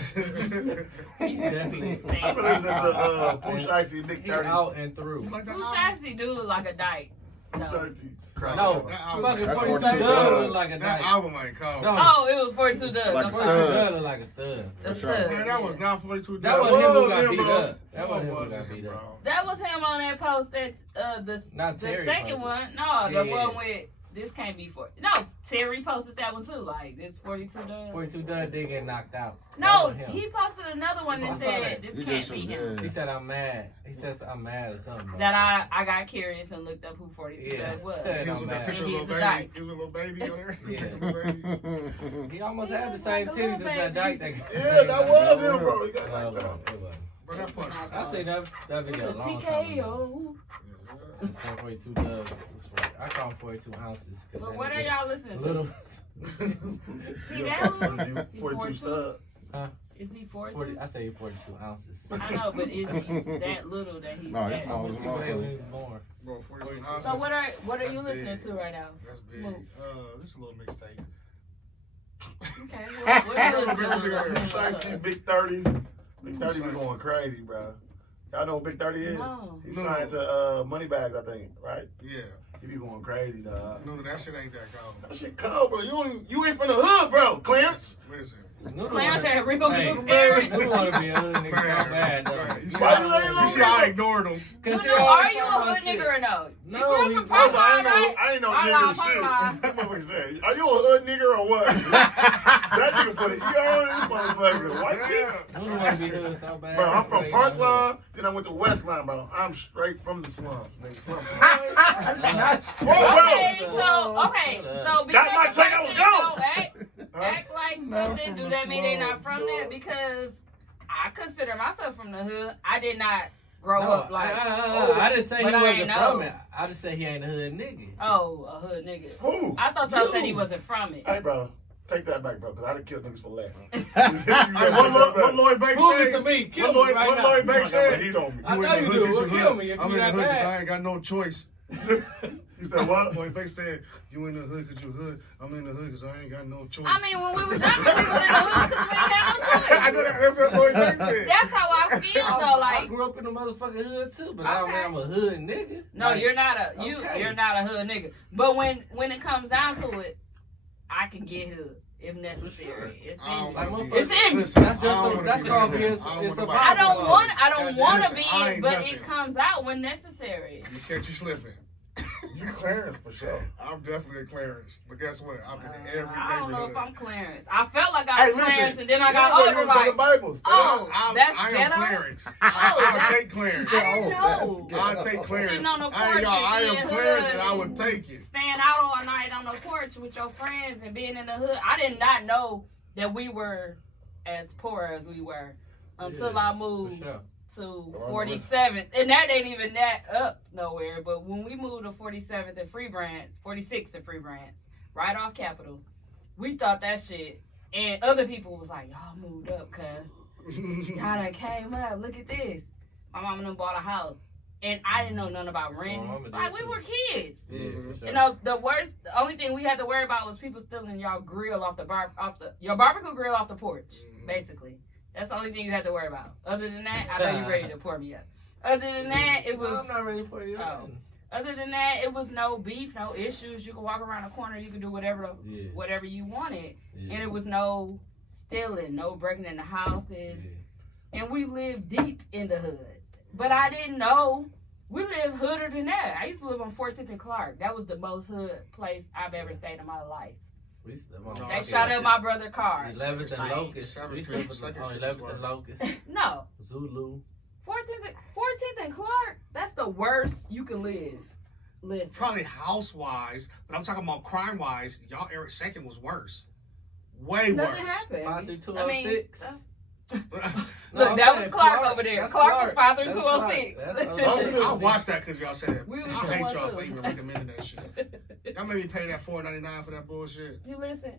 He definitely I've been listening to Pooh Shiesty, Big He's 30. out and through. Who Shasty do look like a dyke? No. 30. No, That album- fucking That's 42 42 Doug Doug. look like a That dyke. album ain't cold. No. Oh, it was 42 Doug. Like I'm a sorry. stud. Doug look like a stud. The sure. stud. Man, that was not 42. That wasn't him who got him, beat bro. up. That wasn't him who got beat up. That was him on that post. That's Not the Terry second posted. one. No, the Yeah. one with this can't be for. No, Terry posted that one too. Like this 42 Doug. 42 Doug did get knocked out. That No, wasn't him. he posted another one I that saw said that. this You can't just be said, him. He said I'm mad. He said I'm mad or something. That I got curious and looked up who 42 Yeah. Doug was. Yeah. He was with that picture of He's little a baby. dyke. He was a little baby on there. Yeah. Little baby. He almost He had the looks same like a titties as little that dyke. baby. Yeah, that was him, bro. He got No, knocked out. it wasn't. Bro, that funny. I seen that video a It's a long time TKO. ago. 42 Doug was right. I call him 42 ounces. But what are y'all listening to? Little. He that little? He 42 stud. Is he 42? 40, I say 42 ounces. I know, but is he that little that he's No, he's that? small as a When he motherfucker. was born. Bro, 42 So what are That's you listening big. to right now? That's big. Move. This is a little mixtape. Okay, what are you listening Pooh to? Shiesty, Big 30. Big 30 be going crazy, bro. Y'all know what Big 30 is? No. He's No. signed to Moneybags, I think, right? Yeah. He be going crazy, dog. No, that shit ain't that cold. That shit cold, bro. You ain't from the hood, bro, Clarence. Listen. Clarence had real Hey, good parents. You want to be a hood nigga so bad, though. Man, you see Why how- you ain't you see how I ignored him? No, he no, always are you a talking hood about nigga shit. or no? No, You're he from wasn't. Parkland, right? I ain't know Hold nigga on, shit. hold on. That motherfucker said, are you a hood nigga or what? That nigga put it, you on this motherfucker. White chicks. You want to be hood so bad. Bro, I'm from Wait, Parkline, then I went to Westline, bro. I'm straight from the slums, nigga. Slums. Okay, so because Got my the check, I was person gone. don't act like something, do that mean they not from there? Because I consider myself from the hood. I did not grow up like. I didn't say he but I wasn't ain't from know. it. I just said he ain't a hood nigga. Oh, a hood nigga. Who? I thought y'all said he wasn't from it. Hey, bro. Take that back, bro, because I done killed niggas for less. Hey, what Lloyd Banks Prove it said? to me. Kill What me right now. Lloyd Banks said? He don't. I You know in the you hood do. 'cause Well, you kill hood. me if I'm you in the not hood 'cause bad. I ain't got no choice. You said what? Lloyd Banks said, you in the hood because you hood. I'm in the hood because I ain't got no choice. I mean, when we was younger, we was in the hood because we ain't had no choice. I know that's what Lloyd Banks said. That's how I feel though. I Like, grew up in the motherfucking hood too, but I don't Okay. mean I'm a hood nigga. no, Like, you're not a okay. you're not a hood nigga. But when it comes down to it, I can get hood if necessary. It's I don't in Like, me. wanna motherfucker, be- It's in me. Listen, That's I don't just wanna that's be gonna be nothing. it's I a don't wanna I be don't nothing. want to Listen, be I it, ain't but nothing. it comes out when necessary. You catch you slipping. You Clarence for sure. I'm definitely a Clarence, but guess what? I've been in every I don't know neighborhood. if I'm Clarence. I felt like I Hey, was listen. Clarence, and then I You got know you older. was in the Like, Bible. oh, that's I am ghetto. Clarence. Oh, I'll that's- take Clarence. I didn't know. I'll take Clarence. Sitting on the Hey, porch y'all, I and am being Clarence hood and I would and take it. Staying out all night on the porch with your friends and being in the hood. I did not know that we were as poor as we were until I For moved sure. to 47th, and that ain't even that up nowhere. But when we moved to 47th and Free Branch, 46th and Free Branch, right off Capitol, we thought that shit. And other people was like, y'all moved up, cuz y'all done came up. Look at this. My mama done bought a house, and I didn't know nothing about my rent. mama did Like we too. were kids. Yeah, for sure. You know, the only thing we had to worry about was people stealing y'all grill off your barbecue grill off the porch, basically. That's the only thing you had to worry about. Other than that, I know you ready to pour me up. Other than that, it was. I'm not ready for you. Oh. Other than that, it was no beef, no issues. You could walk around the corner, you could do whatever you wanted, Yeah. and it was no stealing, no breaking into houses, and we lived deep in the hood. But I didn't know we lived hoodier than that. I used to live on 14th and Clark. That was the most hood place I've ever stayed in my life. We still on They shot up my brother's car. 11th and Like, Locust. Seventh We Street- still Second on Street 11th was and worse. Locust. No, Zulu. 14th and Clark. That's the worst you can live. Listen. Probably house-wise, but I'm talking about crime-wise. Y'all, Eric Second was worse. Way Nothing worse. happened. 5 through I mean, 206. look, I'm that saying was Clark over there. That's Clark was 5 through That's 206. Clark. I watched that because y'all said it. We was I hate doing y'all too. for even recommending that shit. Y'all made me pay that $4.99 for that bullshit. You listen.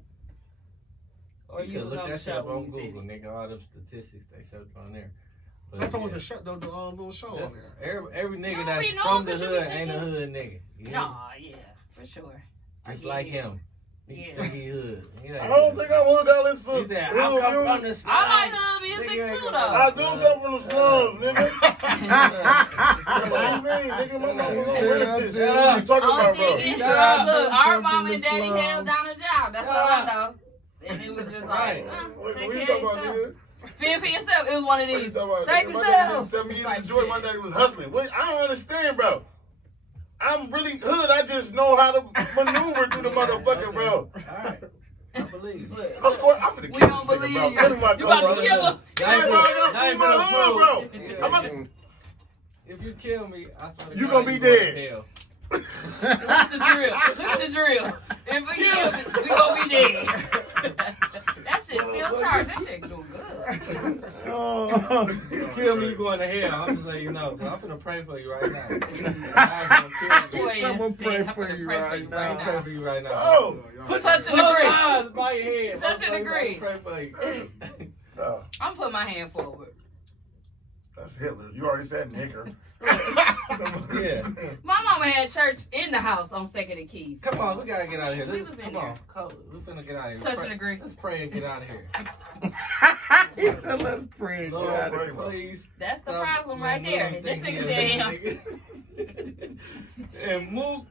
Or You you can was look on the that shit show up when on you said Google, it. nigga. All them statistics they showed on there. I'm talking about the show, the little show on That's- there. every nigga You that's already know from the 'cause you hood be ain't a thinking- hood nigga. You know? Nah, yeah, for sure. Just like him. He Yeah. think he hood. He ain't I don't think I would go listen He to said, hood I come music. from the slums. I like hood music Nigga ain't too, gonna- I do come from the slums, nigga. What you mean, nigga? My mama don't racist. Shut What up. you talking Only about, thing bro? is, Shut up. look, our Come mom from and the daddy slums. held down a job. That's Shut all I up. know. And it was just Right. like, What take you care talking of about, yourself. nigga? Fend for yourself. It was one of What you these. talking about? Save My daddy yourself. did 7 years Type in Detroit. shit. My daddy was hustling. What? I don't understand, bro. I'm really hood. I just know how to maneuver through the motherfucker, bro. Alright. I believe. Look, I'm scoring. I'm finna we kill don't this nigga, believe bro. you. Get him my You about car, to kill him. Yeah, bro, I'm Not even my a hood, proof. bro. I'm a- If you kill me, I swear to You God, gonna be you going dead. to hell. Look at the drill. Look at the drill. If we kill me, we gonna be dead. That shit still charged. That shit doing good. If you kill me, you going to hell. I'm just letting you know. Cause I'm finna pray for you right now. I'm gonna kill you. Boy, Someone insane. pray I'm for finna you pray for right you now. I'm gonna pray for you right now. Oh, Touch and Close agree. your eyes by your head. Touch and I'm agree. gonna pray for you. oh, I'm putting my hand forward. that's Hitler. You already said nigger. Yeah. My mama had church in the house on 2nd and Keith. Come on, we gotta get out of here. We Let's- was in Come there. on, we finna get out of here. Touch Pray- and agree. Let's pray and get out of here. He said, let's pray. Lord, God. please. That's the stop problem letting right there. them This think nigga he said a him. nigga. And Mook,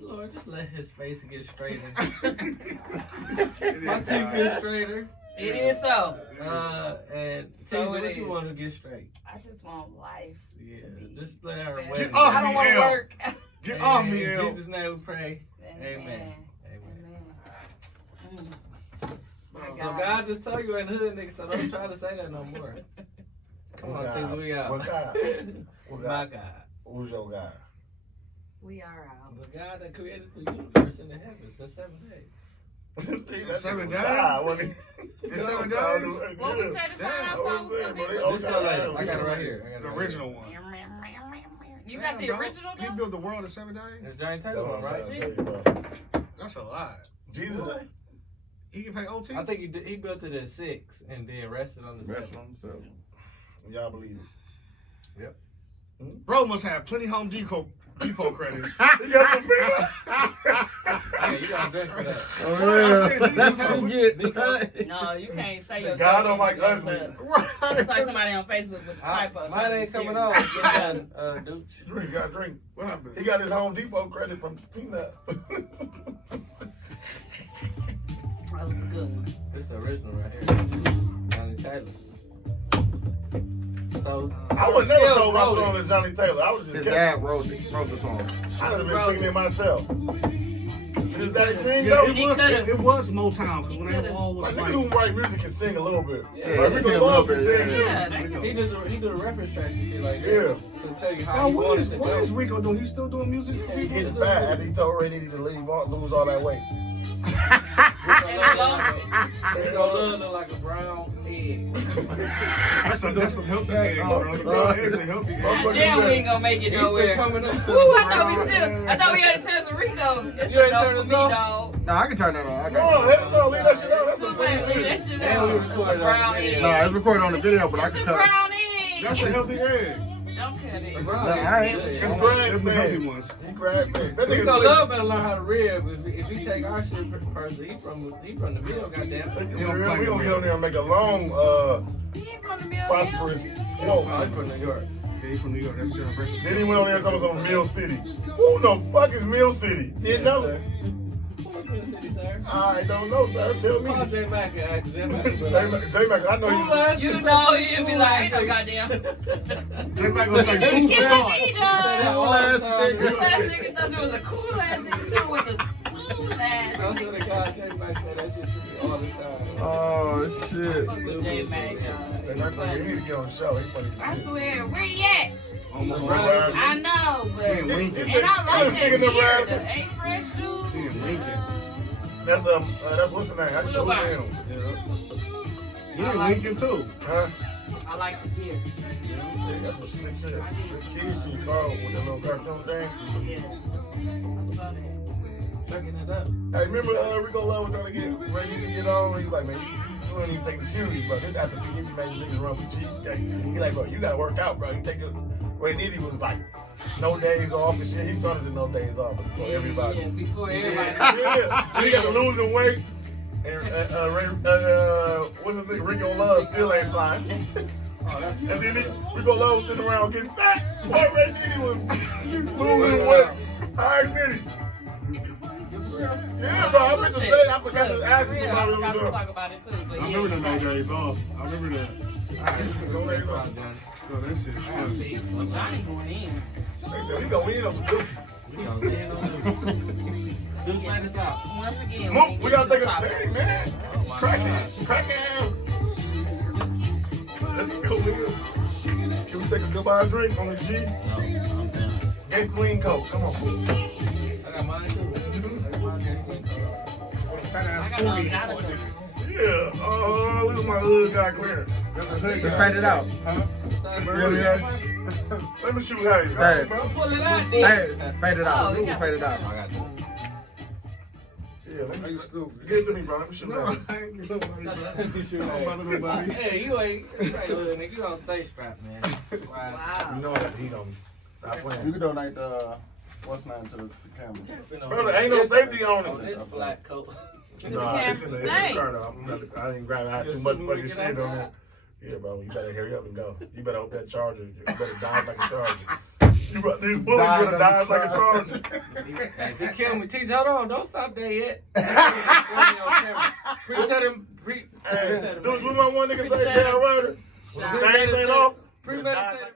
Lord, just let his face get straighter. My teeth get straighter. It is so. And So Caesar, it what you is. want to get straight? I just want life. Yeah, to be. just let her better. wait. Get off I don't want to L. work. Get off me, In L. Jesus' name we pray. Amen. Amen. Amen. My So God just told you ain't hood nigga, so don't try to say that no more. Come on, Caesar, we out. What God? What My God? God. Who's your God? We are out. The God that created the universe and the heavens in 7 days. 7 days. It's 7 days. What we say the sign song was gonna be? This one later. I got it right here. The original one. You got the original He though? built the world in 7 days? It's Johnny Taylor one, right? That's a lot. Jesus. He can pay OT? I think he built it at 6 and then rested on the 7. Y'all believe it? Yep. Bro must have plenty Home Depot credit. Yeah, you got to drink for that. No, you can't say your God don't like ugly. It's like somebody on Facebook with a typo. Mine ain't coming on. Dude. Drink, got drink. What happened? He got his Home Depot credit from Peanut. That was a good one. It's the original right here. Johnny Taylor. So I would never told my song to Johnny Taylor. I was just His dad wrote the song. I'd have been singing it myself. His daddy sing Yeah, though? it was Motown because when they all was Like like, niggas who write music can sing a little bit. Yeah, Like, he Rico sing a little Love can bit, sing. Yeah, he did the reference tracks and shit like that. Yeah. To tell you how oh, he what wanted is to what do. is Rico doing? He's still doing music? He hit bad after he told Ray Nitty to lose all that weight. Rico Love look like a brown egg. That's some healthy egg, bro. It's a healthy egg. Damn, we ain't gonna make it He's nowhere. been coming up. Ooh, I thought we had a chance to Rico. It's You ain't a no turn for this me, off? dog. No, I can turn that on. I No, got hell no, leave that shit out. That's some Somebody leave bullshit. that shit And out. we It's a recorded brown on the egg. video. No, it's recorded on the video, but I It's can a cut. brown egg. That's a healthy egg. Don't cut it. The brown No, egg. I ain't. It's Yeah. grand Them the healthy thing. ones. He grabbed me. That Rico nigga Love better learn how to rib. If he take our shit person, he from the mill, goddamn. we gonna get on there and make a long, He ain't from the mill. prosperous Oh, quote. I'm from New York. Yeah, he's from New York. That's General Breakfast. Then he went on there and told us on Mill City. Who the fuck is Mill City? You know? Sir. Fuck Mill City, sir. I don't know, sir. Tell me. Call J Mac and ask J Mac. J-Mac, I know you. You know, you'd be like, ain't no goddamn. They might go say food for thought. He does. Cool ass Cool nigga. ass nigga thought it was a cool ass nigga shit with a cool ass I was gonna call J Mac say that shit to me all the time. Oh, shit. J Mac. J-Mac, you need to get on the show. He's funny. I swear, where you at? Oh my Right. God. I know, but He in Lincoln. and I like that Nigga in the beer, rap. the ain't fresh He dude. in Lincoln. That's what's the name? How you Lil know Barnes. him? He in Lincoln too. Huh? I like the beer. Yeah, that's what slick shit. This kids she called with the little cartoon thing. Yeah. I saw that. Checking it up. Hey, remember Rico Love was trying to get ready to get on? He was like, man, you don't even take it serious, bro. This after PG made the niggas run for cheesecake. He like, bro, you gotta work out, bro. You take it. Ray Nitty was like, no days off and shit. He started the no days off before everybody. Yeah, before everybody. Yeah. And he got to losing weight. And what's his name? Rico Love still ain't flying. And then Rico Love was sitting around getting fat. Boy, Ray Nitty was losing weight. All right, Nitty. Yeah, bro, I meant to say that. I forgot to ask you I about forgot to it. talk about it too, but I remember yeah. the no days off. I remember that. Go there, go. Oh, that shit. Well, Johnny going in. They said we go in on some good. We gonna stand on this. Do sign us out. Once again, Mook, we gotta take a topic. thing, man. Cracking. Let's go in. Can we take a goodbye drink on the G? Gasoline Coke. Come on. I got mine too. I got mine gasoline color. Fat ass I got no 40. gotta go. Yeah. Look at my hood guy clearance. That's a hood Let's guy. fade it out. Let me shoot how you Hey. bro. Pull it out, Hey, fade it Oh, out. we got- Fade it out. I got you. Yeah, let How me you stupid? get it to me, bro. Let me shoot No, how. I ain't get nobody. You should Don't bother nobody. Hey, you ain't right, nigga. You don't stay strapped, man. Wow. You know that he don't. Stop You playing. can donate the what's name to the camera. Brother, ain't no safety on On it. this black coat. Nah, it's in the car though. I didn't grab. I had too much fucking shit on there. Yeah, bro. You better hurry up and go. You better hope that charger. You better dive like a charger. These bullets gonna dive like a charger. Hey, if he kill me, Teach, hold on, don't stop there yet. Pre-tell him, Hey, dude, what my one nigga say, Carol Ryder? Things ain't off. Premeditated.